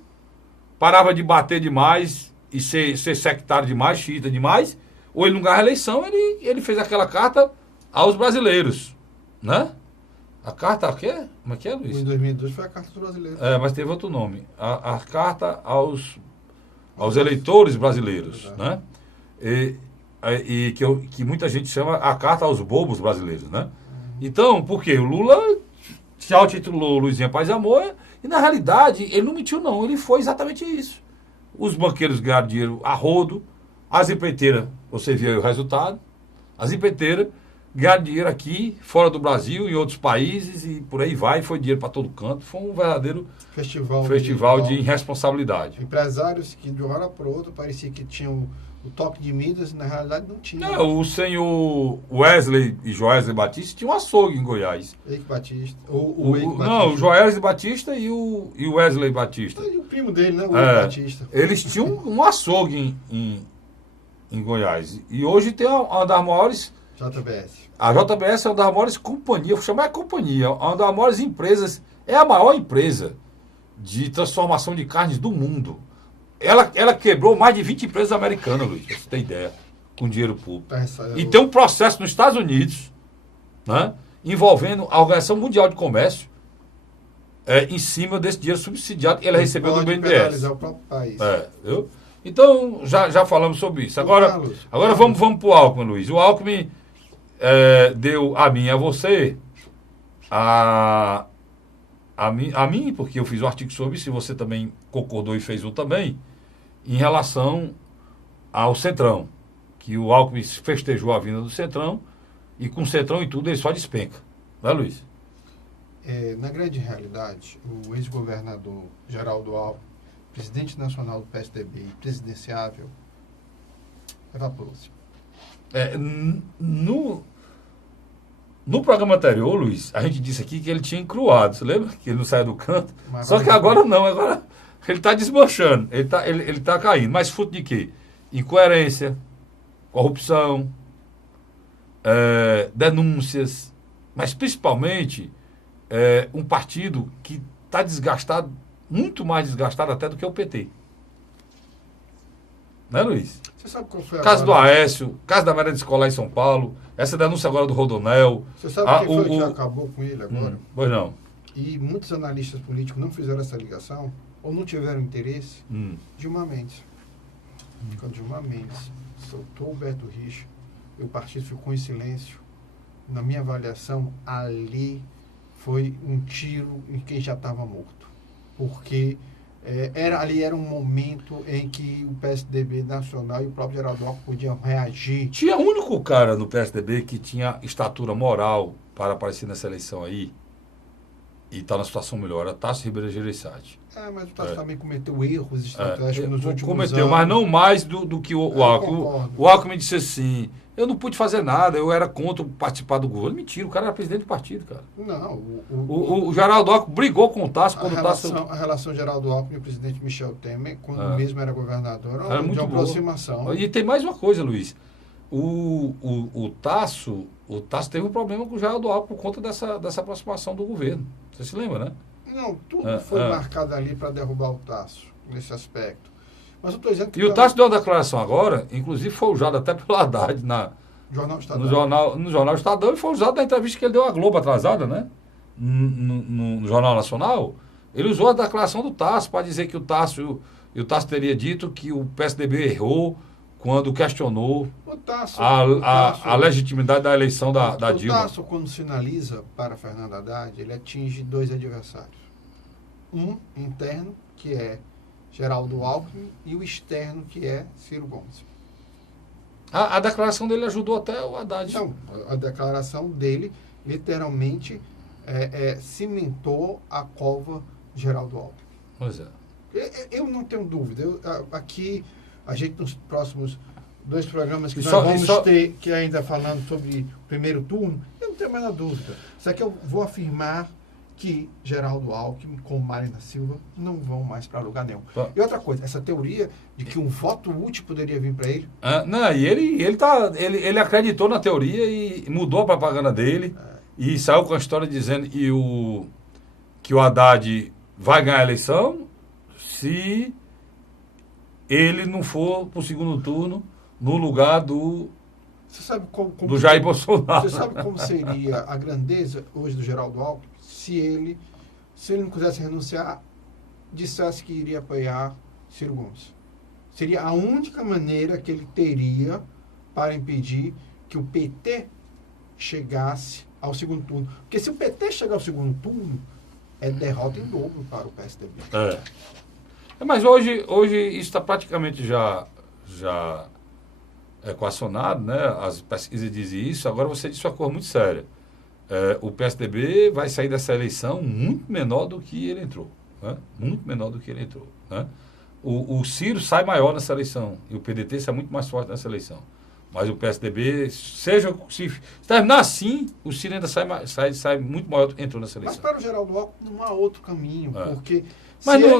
parava de bater demais e ser sectário demais, xiita demais, ou ele não ganhava a eleição, ele fez aquela carta aos brasileiros. Né? A carta, o quê? Como é que é, Luiz? Em 2002 foi a Carta dos Brasileiros. Mas teve outro nome. A carta aos eleitores brasileiros. Né? E que muita gente chama a carta aos bobos brasileiros. Né? Então, por quê? O Lula se intitulou Luizinha Paz e Amor, e na realidade ele não mentiu, não. Ele foi exatamente isso. Os banqueiros ganharam dinheiro a rodo, as empreiteiras, você viu aí o resultado, as empreiteiras ganharam dinheiro aqui, fora do Brasil, em outros países, e por aí vai, foi dinheiro para todo canto. Foi um verdadeiro festival de irresponsabilidade. Empresários que de uma hora para outra parecia que tinham o toque de Midas, e na realidade não tinha. Não, o senhor Wesley e Joesley Batista tinham um açougue em Goiás. Eike Batista. Não, o Joesley Batista e o Wesley Batista. E o primo dele, né? O Eike Batista. Eles tinham um açougue em Goiás. E hoje tem uma das maiores... JBS. A JBS é uma das maiores companhias, vou chamar de companhia, uma das maiores empresas, é a maior empresa de transformação de carnes do mundo. Ela quebrou mais de 20 empresas americanas, Luiz, pra você ter ideia, com dinheiro público. E tem um processo nos Estados Unidos, né, envolvendo a Organização Mundial de Comércio, em cima desse dinheiro subsidiado que ela recebeu do BNDES. O próprio país. Viu? Então, já falamos sobre isso. Agora vamos para o Alckmin, Luiz. O Alckmin deu a mim e a você, a mim, porque eu fiz um artigo sobre isso, e você também concordou e fez um também, em relação ao Centrão, que o Alckmin festejou a vinda do Centrão, e com o Centrão e tudo ele só despenca. Não é, Luiz? Na grande realidade, o ex-governador Geraldo Alckmin, presidente nacional do PSDB e presidenciável, evaporou-se. No programa anterior, Luiz, a gente disse aqui que ele tinha encruado, você lembra? Que ele não saia do canto. Só que agora não, agora ele está desmanchando, ele tá caindo. Mas fruto de quê? Incoerência, corrupção, denúncias, mas principalmente um partido que está desgastado, muito mais desgastado até do que o PT. Né, Luiz? Você sabe qual foi a caso do Aécio, caso da merenda escolar em São Paulo, essa denúncia agora do Rodonel. Você sabe quem foi que acabou com ele agora? Pois não. E muitos analistas políticos não fizeram essa ligação, ou não tiveram interesse, Dilma Mendes. Quando Dilma Mendes soltou o Beto Richa, e o partido ficou em silêncio, na minha avaliação, ali foi um tiro em quem já estava morto. Porque ali era um momento em que o PSDB nacional e o próprio Geraldo Alckmin podiam reagir. Tinha o único cara no PSDB que tinha estatura moral para aparecer nessa eleição aí e está na situação melhor, era Tasso Ribeiro Gereissati. Mas o Tasso também cometeu erros estratégicos nos últimos anos. Cometeu, mas não mais do que o Alckmin. O Alckmin disse assim, eu não pude fazer nada, eu era contra participar do governo. Mentira, o cara era presidente do partido, cara. Não. O Geraldo Alckmin brigou com o Tasso quando o Tasso... A relação Geraldo Alckmin e o presidente Michel Temer, quando mesmo era governador, era muito de aproximação. E tem mais uma coisa, Luiz. o Tasso teve um problema com o Geraldo Alckmin por conta dessa aproximação do governo. Você se lembra, né? Não, tudo foi marcado ali para derrubar o Tasso, nesse aspecto. Mas eu estou dizendo que... E o Tasso deu uma declaração agora, inclusive foi usado até pelo Haddad Jornal Estadão. no Jornal Estadão, e foi usado na entrevista que ele deu à Globo atrasada, né? No Jornal Nacional. Ele usou a declaração do Tasso para dizer que o Tasso teria dito que o PSDB errou quando questionou a legitimidade da eleição da Dilma. O Tasso, quando sinaliza para Fernando Haddad, ele atinge dois adversários. Um interno, que é Geraldo Alckmin, e o externo, que é Ciro Gomes. A declaração dele ajudou até o Haddad. Então, a declaração dele, literalmente, cimentou a cova Geraldo Alckmin. Pois é. Eu não tenho dúvida. Aqui, a gente nos próximos 2 programas que E nós só- vamos e só- ter, que ainda falando sobre o primeiro turno, eu não tenho a menor dúvida. Só que eu vou afirmar que Geraldo Alckmin com Marina Silva não vão mais para lugar nenhum. Tá. E outra coisa, essa teoria de que um voto útil poderia vir para ele, Não, e ele acreditou na teoria e mudou a propaganda dele e saiu com a história dizendo que o Haddad vai ganhar a eleição se ele não for para o segundo turno no lugar do você sabe como Jair Bolsonaro. Você sabe como seria a grandeza hoje do Geraldo Alckmin se ele não quisesse renunciar, dissesse que iria apoiar Ciro Gomes? Seria a única maneira que ele teria para impedir que o PT chegasse ao segundo turno. Porque se o PT chegar ao segundo turno, é derrota em dobro para o PSDB. Mas hoje isso está praticamente já equacionado, né? As pesquisas dizem isso. Agora você disse uma coisa muito séria. O PSDB vai sair dessa eleição muito menor do que ele entrou. Né? Muito menor do que ele entrou. Né? O Ciro sai maior nessa eleição e o PDT sai muito mais forte nessa eleição. Mas o PSDB, se terminar assim, o Ciro ainda sai muito maior do que entrou nessa Mas eleição. para o Geraldo Alckmin não há outro caminho, porque...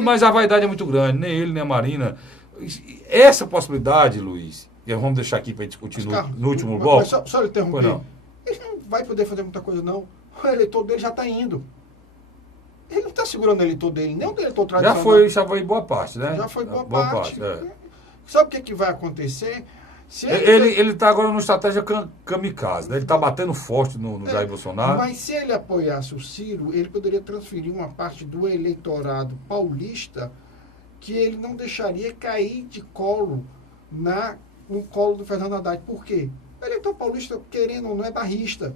Mas a vaidade é muito grande, nem ele, nem a Marina. Essa possibilidade, Luiz, e vamos deixar aqui para discutir no último bloco. Mas só ele interromper. Ele não vai poder fazer muita coisa, não. O eleitor dele já está indo. Ele não está segurando o eleitor dele, nem o eleitor tradicional. Já foi boa parte, né? Já foi boa parte. Sabe o que vai acontecer? Ele está agora numa estratégia kamikaze, né? Ele está batendo forte no Jair Bolsonaro. Mas se ele apoiasse o Ciro, ele poderia transferir uma parte do eleitorado paulista que ele não deixaria cair de colo no colo do Fernando Haddad. Por quê? O eleitor paulista, querendo ou não, é barrista.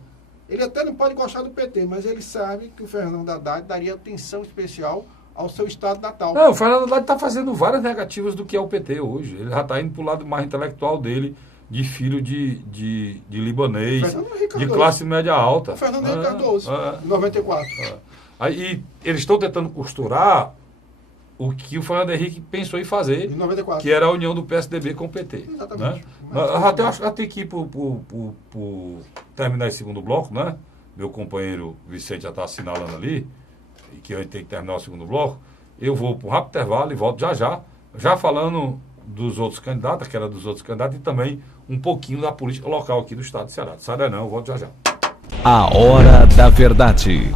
Ele até não pode gostar do PT, mas ele sabe que o Fernando Haddad daria atenção especial ao seu estado natal. Não, o Fernando Haddad está fazendo várias negativas do que é o PT hoje. Ele já está indo para o lado mais intelectual dele, de filho de libanês, de classe média alta. O Fernando Henrique Cardoso, 94. Aí eles estão tentando costurar o que o Fernando Henrique pensou em fazer, Em 94. que era a união do PSDB com o PT. Exatamente. Né? Acho que tem que ir para terminar esse segundo bloco, né? Meu companheiro Vicente já está assinalando ali, que a gente tem que terminar o segundo bloco. Eu vou para um rápido intervalo e volto já falando dos outros candidatos, que era dos outros candidatos, e também um pouquinho da política local aqui do estado de Ceará. Sai daí não, eu volto já. A Hora da Verdade.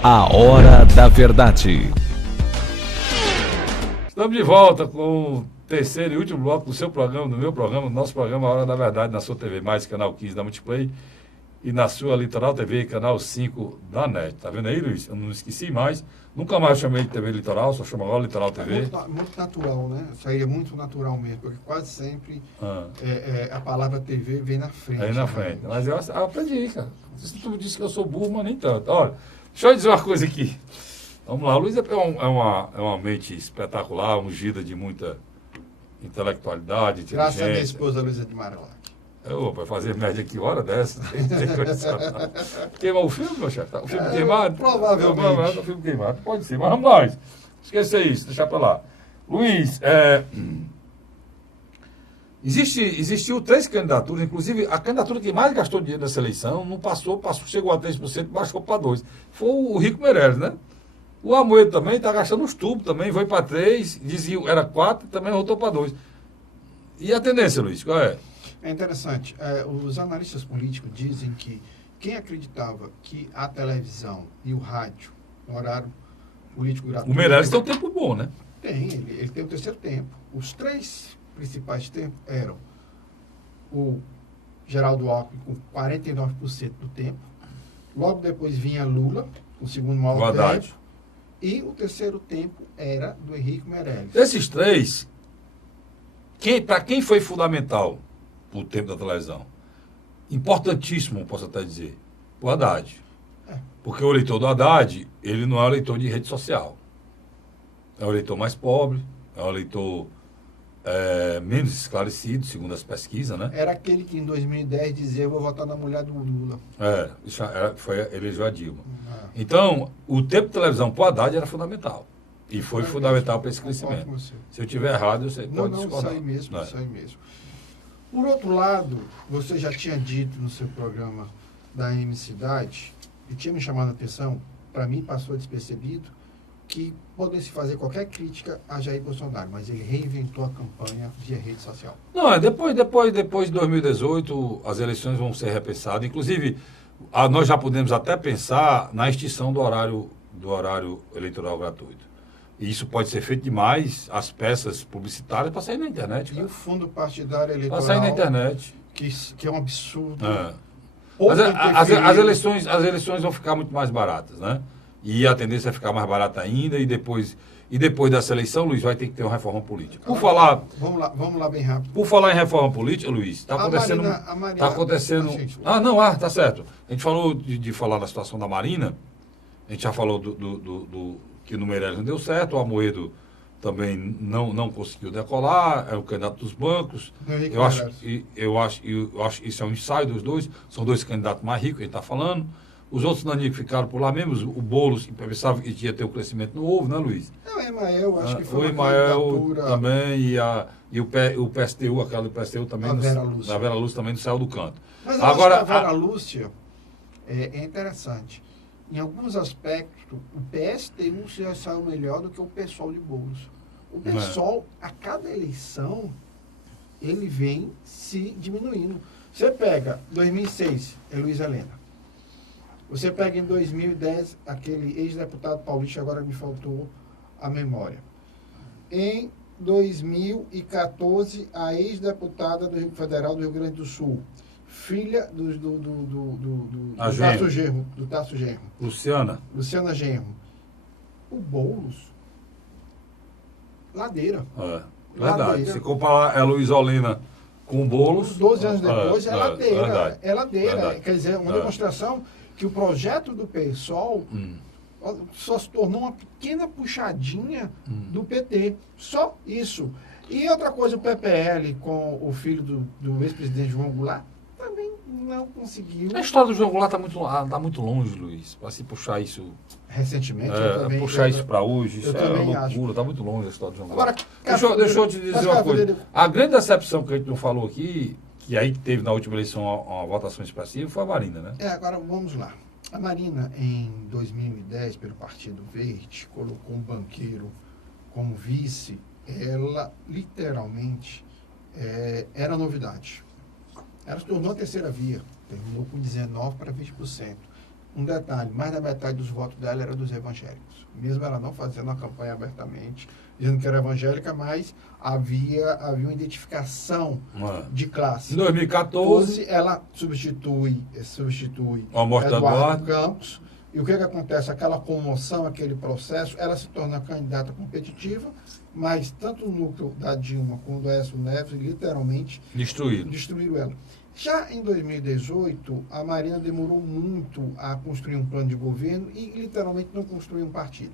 A Hora da Verdade. Estamos de volta com o terceiro e último bloco do seu programa, do meu programa, do nosso programa A Hora da Verdade, na sua TV Mais, canal 15 da Multiplay, e na sua Litoral TV, canal 5 da NET. Tá vendo aí, Luiz? Eu não esqueci mais. Nunca mais chamei de TV Litoral, só chamo agora Litoral TV. Muito natural, né? Isso aí é muito natural mesmo, porque quase sempre a palavra TV vem na frente. Aí na frente. Mas eu aprendi, cara. Tu disse que eu sou burro, mas nem tanto. Olha, deixa eu dizer uma coisa aqui. Vamos lá, o Luiz é uma mente espetacular, ungida de muita intelectualidade, inteligência. Graças à minha esposa Luísa de Marilac. Vai fazer média que hora dessa? Queimou o filme, meu chefe? O filme queimado? Provavelmente. O filme queimado. Pode ser, mas vamos lá. Esqueça isso, deixar para lá. Luiz, Existiu 3 candidaturas, inclusive a candidatura que mais gastou dinheiro nessa eleição não passou, chegou a 3%, baixou para 2%. Foi o Rico Meirelles, né? O Amoedo também está gastando os tubos, também foi para 3%, dizia era 4%, também voltou para 2%. E a tendência, Luiz, qual é? É interessante. Os analistas políticos dizem que quem acreditava que a televisão e o rádio, no horário político gratuito... O Meirelles tem um tempo bom, né? Tem, ele tem o terceiro tempo. Os 3 principais tempos eram o Geraldo Alckmin com 49% do tempo, logo depois vinha Lula, com o segundo maior tempo, e o terceiro tempo era do Henrique Meirelles. Desses 3, para quem foi fundamental o tempo da televisão? Importantíssimo, posso até dizer, o Haddad. Porque o eleitor do Haddad, ele não é um eleitor de rede social. É um eleitor mais pobre, é um eleitor menos esclarecido, segundo as pesquisas, né? Era aquele que em 2010 dizia, eu vou votar na mulher do Lula. Elegeu a Dilma. Então, o tempo de televisão para o Haddad era fundamental. E foi fundamental para esse crescimento. Se eu estiver errado, você pode discordar. Isso aí mesmo. Por outro lado, você já tinha dito no seu programa da M Cidade, e tinha me chamado a atenção, para mim passou despercebido, que pode se fazer qualquer crítica a Jair Bolsonaro, mas ele reinventou a campanha via rede social. Não, depois de 2018, as eleições vão ser repensadas. Inclusive, nós já podemos até pensar na extinção do horário eleitoral gratuito. E isso pode ser feito demais, as peças publicitárias, para sair na internet. Cara. E o fundo partidário eleitoral... Para sair na internet. Que é um absurdo. Mas as eleições vão ficar muito mais baratas, né? E a tendência é ficar mais barata ainda, e depois dessa eleição, Luiz, vai ter que ter uma reforma política. Vamos lá bem rápido. Por falar em reforma política, Luiz, está acontecendo... Tá certo. A gente falou de falar da situação da Marina, a gente já falou que no Meirelles não deu certo, o Amoedo também não conseguiu decolar, é o candidato dos bancos. Eu acho que isso é um ensaio dos dois, são 2 candidatos mais ricos que a gente está falando. Os outros nanicos ficaram por lá mesmo, o Boulos pensava que ia ter o crescimento no ovo, né, Luiz? Não, o Emael, acho que foi o Emael também, e o PSTU, aquela do PSTU também. A Vera Lúcia também não saiu do canto. Mas agora, a Vera Lúcia é interessante. Em alguns aspectos, o PSTU já saiu melhor do que o PSOL de Boulos. O PSOL, a cada eleição, ele vem se diminuindo. Você pega 2006, é Luiz Helena. Você pega em 2010, aquele ex-deputado paulista, agora me faltou a memória. Em 2014, a ex-deputada do Rio Federal do Rio Grande do Sul, filha do Tasso Genro. Luciana Genro. O Boulos, ladeira. Verdade. Ladeira. Se comparar a Luiz Olina com o Boulos... 12 anos depois, é ladeira. É ladeira. Verdade. Quer dizer, uma demonstração que o projeto do PSOL só se tornou uma pequena puxadinha do PT. Só isso. E outra coisa, o PPL, com o filho do ex-presidente João Goulart, também não conseguiu. A história do João Goulart está muito longe, Luiz, para se puxar isso... Recentemente, puxar isso para hoje, isso é uma loucura, está muito longe a história do João Goulart. Deixa eu te dizer uma coisa. A grande decepção que a gente não falou aqui, que aí teve na última eleição uma votação expressiva, foi a Marina, né? Agora vamos lá. A Marina, em 2010, pelo Partido Verde, colocou um banqueiro como vice. Ela, literalmente, era novidade. Ela se tornou a terceira via. Terminou com 19% para 20%. Um detalhe, mais da metade dos votos dela era dos evangélicos. Mesmo ela não fazendo a campanha abertamente, dizendo que era evangélica, mas havia uma identificação de classe. Em 2014, ela substitui a morte da Eduardo Campos. E o que acontece? Aquela comoção, aquele processo, ela se torna candidata competitiva, mas tanto o núcleo da Dilma como do Aécio Neves, literalmente, destruíram ela. Já em 2018, a Marina demorou muito a construir um plano de governo e literalmente não construiu um partido.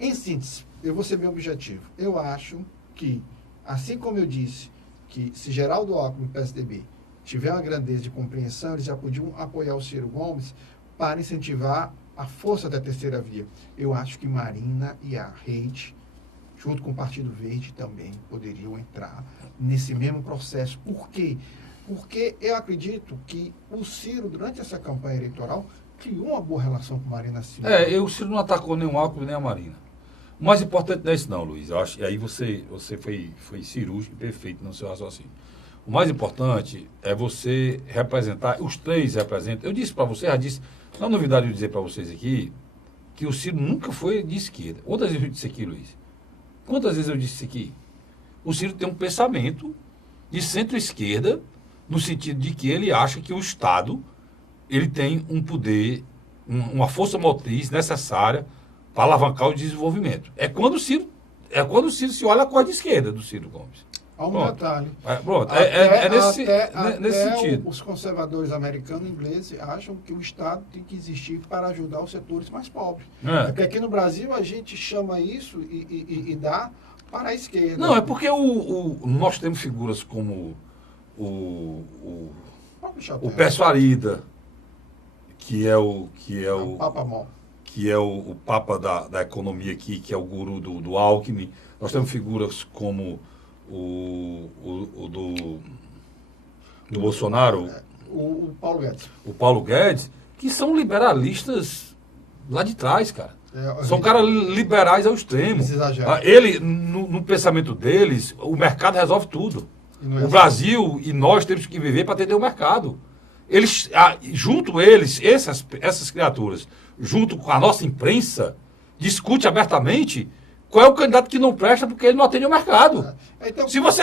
Em síntese, eu vou ser bem objetivo. Eu acho que, assim como eu disse, que se Geraldo Alckmin e o PSDB tiver uma grandeza de compreensão, eles já podiam apoiar o Ciro Gomes para incentivar a força da terceira via. Eu acho que Marina e a rede junto com o Partido Verde, também poderiam entrar nesse mesmo processo. Por quê? Porque eu acredito que o Ciro, durante essa campanha eleitoral, criou uma boa relação com Marina Silva. O Ciro não atacou nem o Alckmin nem a Marina. O mais importante não é isso não, Luiz. Eu acho, e aí você foi cirúrgico e perfeito no seu raciocínio. O mais importante é você representar, os três representam. Eu disse para você, já disse, não é novidade eu dizer para vocês aqui, que o Ciro nunca foi de esquerda. Quantas vezes eu disse aqui, Luiz? Quantas vezes eu disse aqui? O Ciro tem um pensamento de centro-esquerda, no sentido de que ele acha que o Estado ele tem um poder, uma força motriz necessária para alavancar o desenvolvimento. É quando o Ciro se olha a cor de esquerda do Ciro Gomes. Há um Pronto. detalhe. Nesse sentido. Os conservadores americanos e ingleses acham que o Estado tem que existir para ajudar os setores mais pobres. Porque aqui no Brasil a gente chama isso e dá para a esquerda. Não, é porque nós temos figuras como o Persuarida, que é o Papa Mó. que é o papa da economia aqui, que é o guru do Alckmin. Nós temos figuras como o do Bolsonaro, O Paulo Guedes. o Paulo Guedes, que são liberalistas lá de trás, cara. São caras liberais ao extremo. Eles exageram. Ele, no pensamento deles, o mercado resolve tudo. E não é O assim. Brasil e nós temos que viver para atender o mercado. Eles, essas criaturas, junto com a nossa imprensa, discute abertamente qual é o candidato que não presta porque ele não atende o mercado. Então, Se você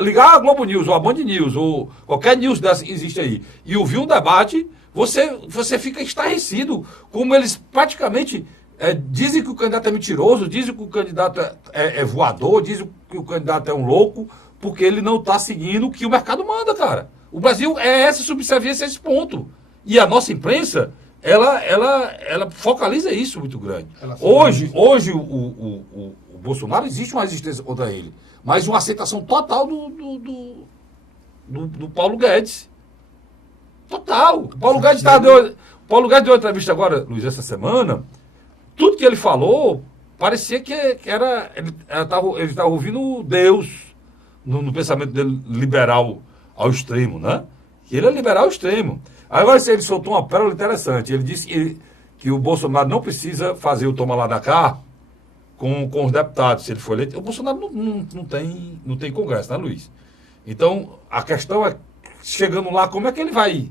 ligar a Globo News, ou a Band News, ou qualquer news dessa que existe aí, e ouvir um debate, você fica estarrecido, como eles praticamente dizem que o candidato é mentiroso, dizem que o candidato é voador, dizem que o candidato é um louco, porque ele não está seguindo o que o mercado manda, cara. O Brasil é essa subserviência a esse ponto. E a nossa imprensa, ela focaliza isso muito grande. Hoje o Bolsonaro, existe uma resistência contra ele, mas uma aceitação total do Paulo Guedes. Total. O Paulo Guedes deu uma entrevista agora, Luiz, essa semana. Tudo que ele falou parecia que ele estava ouvindo Deus no pensamento dele liberal ao extremo, né? Que ele é liberal ao extremo. Agora ele soltou uma pérola interessante. Ele disse que o Bolsonaro não precisa fazer o toma lá da cá com os deputados, se ele for eleito. O Bolsonaro não tem Congresso, né, Luiz? Então, a questão é, chegando lá, como é que ele vai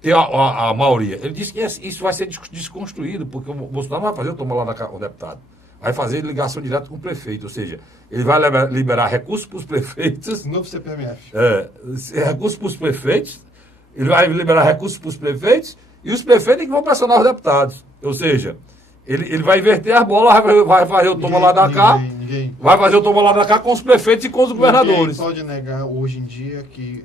ter a maioria? Ele disse que isso vai ser desconstruído, porque o Bolsonaro não vai fazer o toma lá da cá com o deputado. Vai fazer ligação direta com o prefeito, ou seja, ele vai liberar recursos para os prefeitos. Novo CPMF. Recursos para os prefeitos, ele vai liberar recursos para os prefeitos, e os prefeitos que vão pressionar os deputados. Ou seja, ele vai inverter as bolas, vai fazer o toma lá da cá, vai fazer o toma lá da cá com os prefeitos e com os governadores. Ninguém pode negar hoje em dia que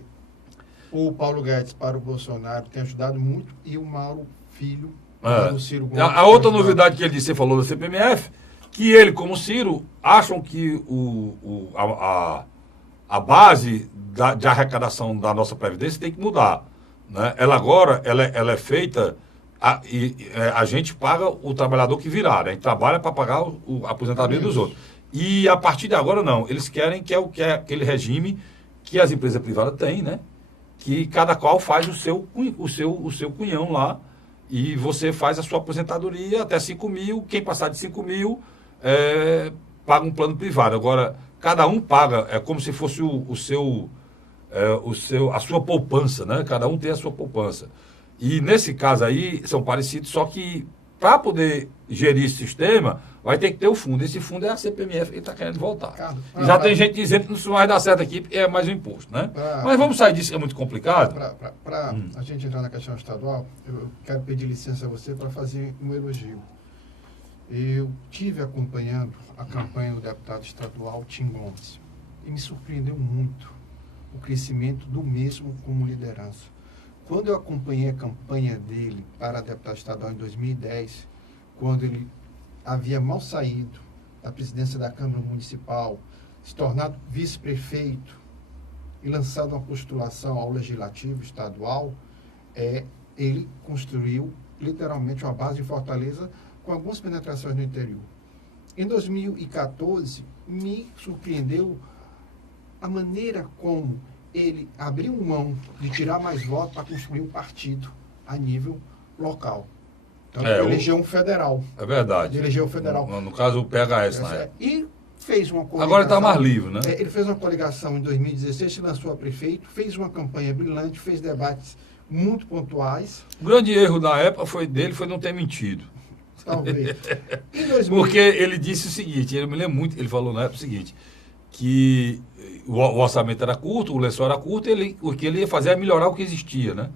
o Paulo Guedes para o Bolsonaro tem ajudado muito, e o Mauro Filho para o Ciro Gomes. A outra novidade que ele disse, você falou da CPMF, que ele, como Ciro, acham que a base de arrecadação da nossa Previdência tem que mudar. Né? Ela agora ela é feita, a gente paga o trabalhador que virar, né? A gente trabalha para pagar a aposentadoria dos outros. E a partir de agora não, eles querem que é aquele regime que as empresas privadas têm, né? Que cada qual faz o seu cunhão lá, e você faz a sua aposentadoria até 5 mil, quem passar de 5 mil... paga um plano privado. Agora, cada um paga, é como se fosse a sua poupança, né? Cada um tem a sua poupança. E nesse caso aí, são parecidos, só que para poder gerir esse sistema, vai ter que ter o fundo. Esse fundo é a CPMF que está querendo voltar. Já tem gente dizendo que não vai dar certo aqui, porque é mais um imposto, né? Mas vamos sair disso, que é muito complicado. Para a gente entrar na questão estadual, eu quero pedir licença a você para fazer um elogio. Eu tive acompanhando a campanha do deputado estadual Tim Gomes e me surpreendeu muito o crescimento do mesmo como liderança. Quando eu acompanhei a campanha dele para deputado estadual em 2010, quando ele havia mal saído da presidência da Câmara Municipal, se tornado vice-prefeito e lançado uma postulação ao Legislativo Estadual, ele construiu literalmente uma base em Fortaleza com algumas penetrações no interior. Em 2014, me surpreendeu a maneira como ele abriu mão de tirar mais votos para construir um partido a nível local. Então, elegeu um federal. É verdade. Elegeu o federal. No caso, o PHS na época. E fez uma coligação. Agora ele está mais livre, né? Ele fez uma coligação em 2016, se lançou a prefeito, fez uma campanha brilhante, fez debates muito pontuais. O grande erro da época foi não ter mentido. Talvez. Em 2000, Porque ele disse o seguinte, ele me lembra muito, ele falou na época o seguinte, que o orçamento era curto, o lençol era curto, o que ele ia fazer era melhorar o que existia, né?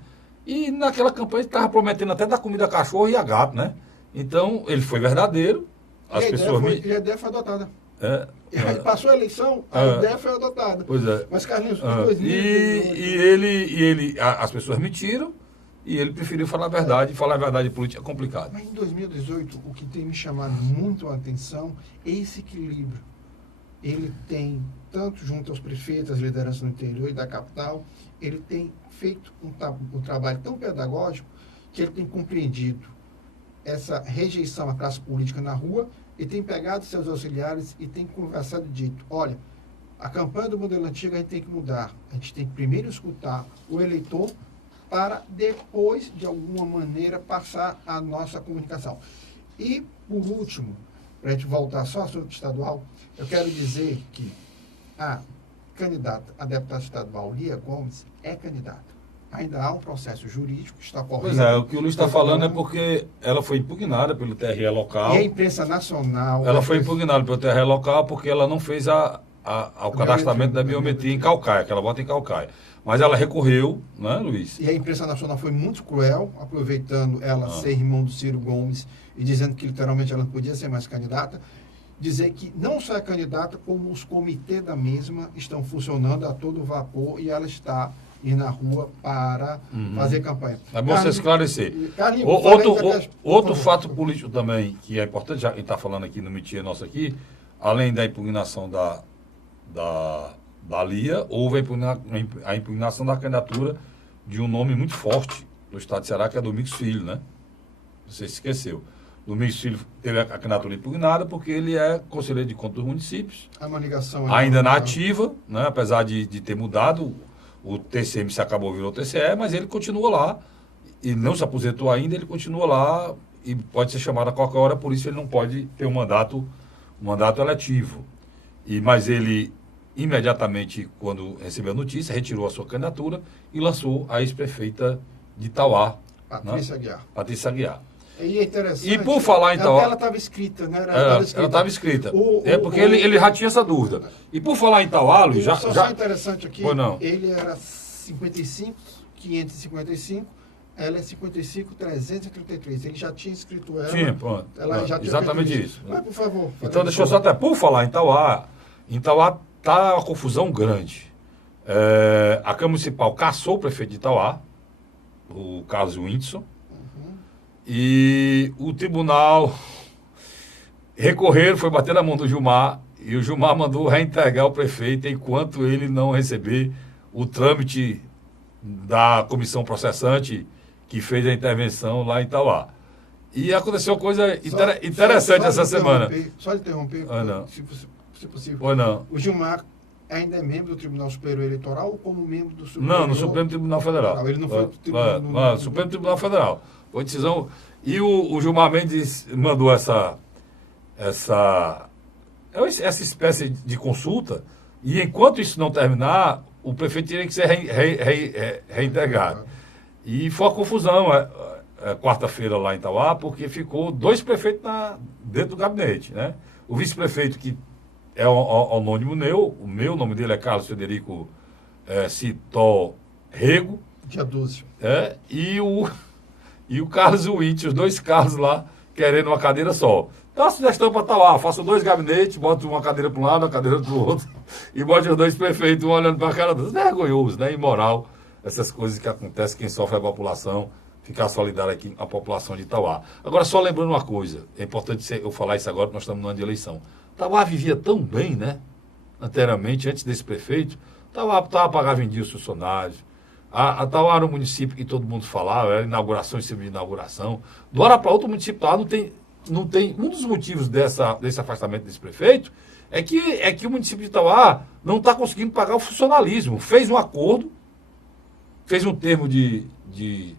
E naquela campanha ele estava prometendo até dar comida a cachorro e a gato, né? Então, ele foi verdadeiro, as pessoas... E a ideia foi adotada. É, Aí passou a eleição, a ideia foi adotada. pois é. Mas, Carlinhos, em Ah, 2000... as pessoas mentiram e ele preferiu falar a verdade. E falar a verdade política é complicado. Mas em 2018, o que tem me chamado muito a atenção é esse equilíbrio. Ele tem, tanto junto aos prefeitos, às lideranças no interior e da capital, ele tem feito um trabalho tão pedagógico que ele tem compreendido essa rejeição à classe política na rua e tem pegado seus auxiliares e tem conversado e dito, olha, a campanha do modelo antigo a gente tem que mudar. A gente tem que primeiro escutar o eleitor para depois, de alguma maneira, passar a nossa comunicação. E, por último, para a gente voltar só ao assunto estadual, eu quero dizer que a candidata a deputada estadual, Lia Gomes, é candidata. Ainda há um processo jurídico que está correndo. Pois é, o que o Luiz está falando é porque ela foi impugnada pelo TRE local. E a imprensa nacional... Ela foi impugnada pelo TRE local porque ela não fez o cadastramento da biometria em Caucaia, que ela vota em Caucaia. Mas ela recorreu, né, Luiz? E a imprensa nacional foi muito cruel, aproveitando ela ser irmão do Ciro Gomes e dizendo que literalmente ela não podia ser mais candidata. Dizer que não só é candidata, como os comitês da mesma estão funcionando a todo vapor e ela está indo na rua para fazer campanha. É bom você esclarecer. Carlinhos, Outro fato político também, que é importante, já que a gente está falando aqui no Mitia nosso aqui, além da impugnação da Lia, houve a impugnação da candidatura de um nome muito forte do estado de Ceará, que é Domingos Filho, né? Você se esqueceu. Domingos Filho teve a candidatura impugnada porque ele é conselheiro de contas dos municípios. Há uma ligação ainda na ativa, né? Apesar de ter mudado, o TCM se acabou, virou TCE, mas ele continua lá e não se aposentou ainda, ele continua lá e pode ser chamado a qualquer hora, por isso ele não pode ter um mandato eletivo. Mas ele, imediatamente, quando recebeu a notícia, retirou a sua candidatura e lançou a ex-prefeita de Itauá, Patrícia Aguiar. Patrícia Aguiar. E é interessante. E por falar em Itauá... Ela estava escrita, né? Ela estava escrita. Porque ele já tinha essa dúvida. E por falar em Itauá, Luiz, Só interessante aqui, não. Ele era 55.555, ela é 55.333. Ele já tinha escrito ela. Tinha, pronto. Ela já tinha exatamente isso. Mas, por favor. Então, deixa eu só até... Por falar em Itauá está uma confusão grande. A Câmara Municipal cassou o prefeito de Itauá, o Carlos Whindersson, e o tribunal recorreram, foi bater na mão do Gilmar, e o Gilmar mandou reintegrar o prefeito enquanto ele não receber o trâmite da comissão processante que fez a intervenção lá em Itauá. E aconteceu uma coisa interessante essa semana. Só interromper, não. se possível. Ou não? O Gilmar ainda é membro do Tribunal Superior Eleitoral ou como membro do Supremo? Não, no Supremo Tribunal Federal. Ele não foi do Tribunal... Supremo Tribunal Federal. Foi decisão... E o Gilmar Mendes mandou essa espécie de consulta, e enquanto isso não terminar, o prefeito teria que ser reintegrado. E foi uma confusão quarta-feira lá em Itauá, porque ficou 2 prefeitos dentro do gabinete, né? O vice-prefeito, que é anônimo o meu nome dele é Carlos Federico Citó Rego. Dia 12. E o Carlos Whindersson, os 2 Carlos lá, querendo uma cadeira só. Então a sugestão para Itauá, faça 2 gabinetes, bota uma cadeira para um lado, uma cadeira para o outro, e bote os 2 prefeitos, um olhando para a cara dos vergonhoso, né? Imoral, essas coisas que acontecem, quem sofre é a população, ficar solidário aqui a população de Itauá. Agora, só lembrando uma coisa, é importante eu falar isso agora, porque nós estamos no ano de eleição. Itauá vivia tão bem, né? Anteriormente, antes desse prefeito, Itauá pagava em dia os funcionários. A Itauá era um município que todo mundo falava, era inauguração em cima de inauguração. Do hora para outro, o município Itauá não tem não tem. Um dos motivos desse afastamento desse prefeito é que o município de Itauá não está conseguindo pagar o funcionalismo. Fez um acordo, fez um termo de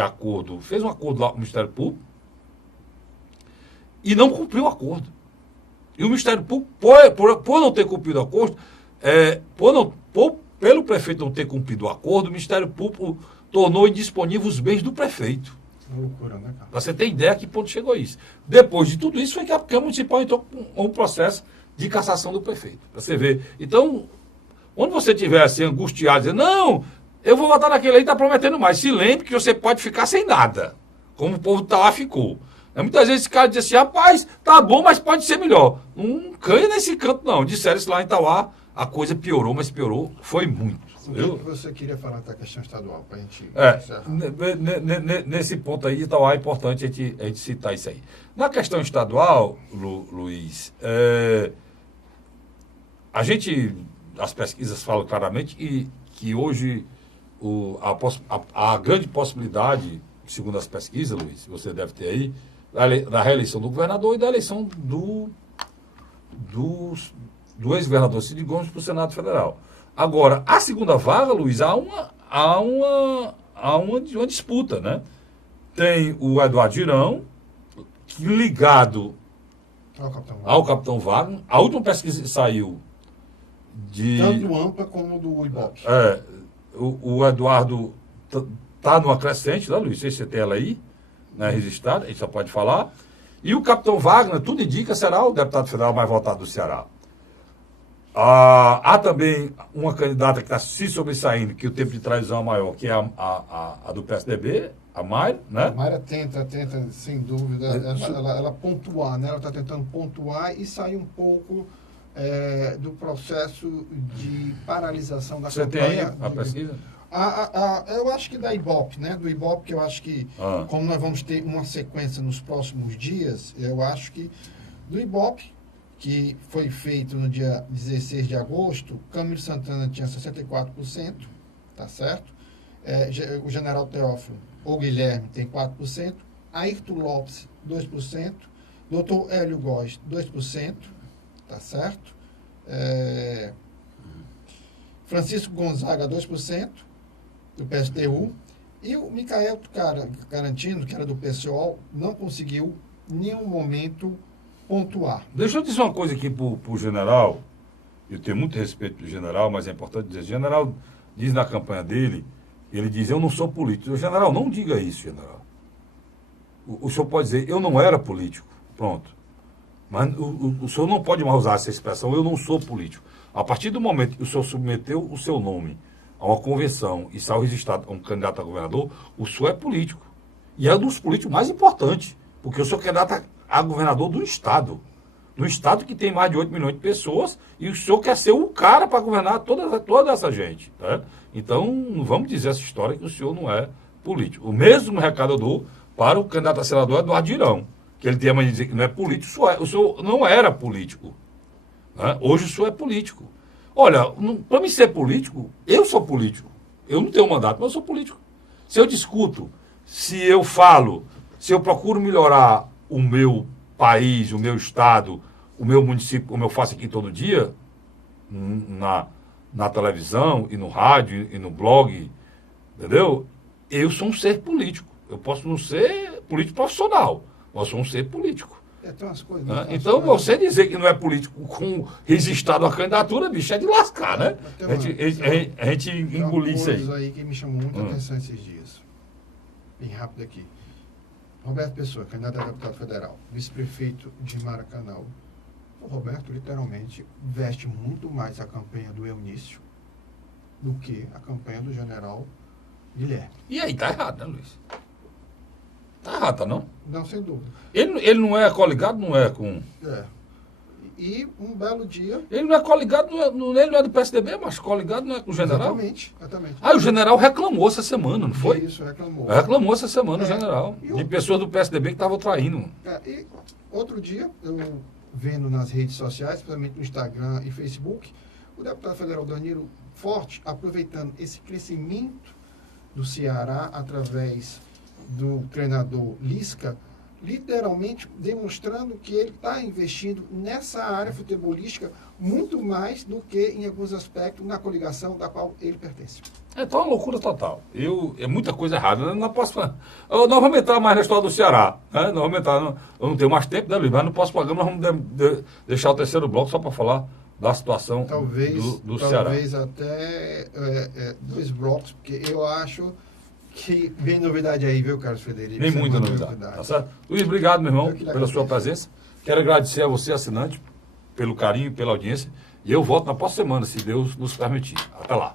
acordo, fez um acordo lá com o Ministério Público e não cumpriu o acordo. E o Ministério Público, por não ter cumprido o acordo, pelo prefeito não ter cumprido o acordo, o Ministério Público tornou indisponível os bens do prefeito. Uma loucura, né, cara? Pra você ter ideia a que ponto chegou isso. Depois de tudo isso, foi que a Câmara Municipal entrou com um processo de cassação do prefeito. Pra você ver. Então, quando você estiver assim, angustiado, dizendo, não, eu vou votar naquele aí, tá prometendo mais. Se lembre que você pode ficar sem nada, como o povo de Itauá ficou. Muitas vezes esse cara diz assim, rapaz, tá bom, mas pode ser melhor. Não canha nesse canto, não. Disseram isso lá em Itauá, a coisa piorou, mas piorou, foi muito. O que você queria falar da questão estadual, para a gente encerrar? Nesse ponto aí, Itauá, é importante a gente citar isso aí. Na questão estadual, Luiz, as pesquisas falam claramente que hoje a grande possibilidade, segundo as pesquisas, Luiz, você deve ter aí, da reeleição do governador e da eleição do ex-governador Cid Gomes para o Senado Federal. Agora, a segunda vaga, Luiz, há uma disputa, né? Tem o Eduardo Girão, ligado ao Capitão Wagner. A última pesquisa que saiu tanto do AMPA como do Ibope. O Eduardo está numa crescente, né, Luiz? Não sei se você tem ela aí, né, registrada, a gente só pode falar. E o Capitão Wagner, tudo indica, será o deputado federal mais votado do Ceará. Há também uma candidata que está se sobressaindo, que o tempo de traição é maior, que é a do PSDB, a Mayra, né? A Mayra tenta, sem dúvida, ela pontuar, né? Ela está tentando pontuar e sair um pouco do processo de paralisação da campanha. Você tem aí a pesquisa? Eu acho que da Ibope, né? Do Ibope, que eu acho que, como nós vamos ter uma sequência nos próximos dias, eu acho que do Ibope, que foi feito no dia 16 de agosto, Camilo Santana tinha 64%, tá certo? O general Teófilo ou Guilherme tem 4%, Ayrton Lopes, 2%, doutor Hélio Góes, 2%, tá certo? Francisco Gonzaga, 2%, do PSTU, e o Micael Carantino, que era do PSOL, não conseguiu em nenhum momento pontuar. Deixa eu dizer uma coisa aqui pro general. Eu tenho muito respeito pelo general, mas é importante dizer. O general diz na campanha dele, ele diz, eu não sou político. O general, não diga isso, general. O senhor pode dizer, eu não era político. Pronto. Mas o senhor não pode mais usar essa expressão, eu não sou político. A partir do momento que o senhor submeteu o seu nome a uma convenção e saiu registrado a um candidato a governador, o senhor é político. E é um dos políticos mais importantes, porque o senhor é candidato a governador do Estado. No Estado que tem mais de 8 milhões de pessoas, e o senhor quer ser o cara para governar toda essa gente. Né? Então, não vamos dizer essa história que o senhor não é político. O mesmo recado eu dou para o candidato a senador Eduardo Girão, que ele tem a mania de dizer que não é político, o senhor não era político. Né? Hoje o senhor é político. Olha, para mim ser político, eu sou político. Eu não tenho mandato, mas eu sou político. Se eu discuto, se eu falo, se eu procuro melhorar o meu país, o meu estado, o meu município, como eu faço aqui todo dia, na televisão e no rádio e no blog, entendeu? Eu sou um ser político. Eu posso não ser político profissional, mas sou um ser político. Tem umas coisas, né? Então, você dizer que não é político registrado a candidatura, bicho, é de lascar, né? A gente engolir isso aí. Tem uma coisa aí que me chamou muita atenção esses dias. Bem rápido aqui. Roberto Pessoa, candidato a deputado federal, vice-prefeito de Maracanã. O Roberto, literalmente, veste muito mais a campanha do Eunício do que a campanha do general Guilherme. E aí, tá errado, né, Luiz? Tá errado, tá não? Não, sem dúvida. Ele não é coligado, não é com... E um belo dia... Ele não é coligado, ele não é do PSDB, mas coligado não é com o general? Exatamente. O general reclamou essa semana, não foi? Isso, reclamou. Reclamou essa semana o general, de pessoas do PSDB que estavam traindo. E outro dia, eu vendo nas redes sociais, principalmente no Instagram e Facebook, o deputado federal Danilo Forte, aproveitando esse crescimento do Ceará através do treinador Lisca, literalmente demonstrando que ele está investindo nessa área futebolística muito mais do que em alguns aspectos na coligação da qual ele pertence. É tá uma loucura total. É muita coisa errada. Eu não posso. Nós vamos entrar mais na história do Ceará. Né? Nós vamos entrar. Eu não tenho mais tempo, né, Luiz? Mas no próximo programa nós vamos deixar o terceiro bloco só para falar da situação do Ceará. Talvez até 2 blocos, porque eu acho que vem novidade aí, viu, Carlos Frederico? Vem muita novidade. Tá certo? Luiz, obrigado, meu irmão, pela sua presença. Quero agradecer a você, assinante, pelo carinho, pela audiência. E eu volto na próxima semana, se Deus nos permitir. Até lá.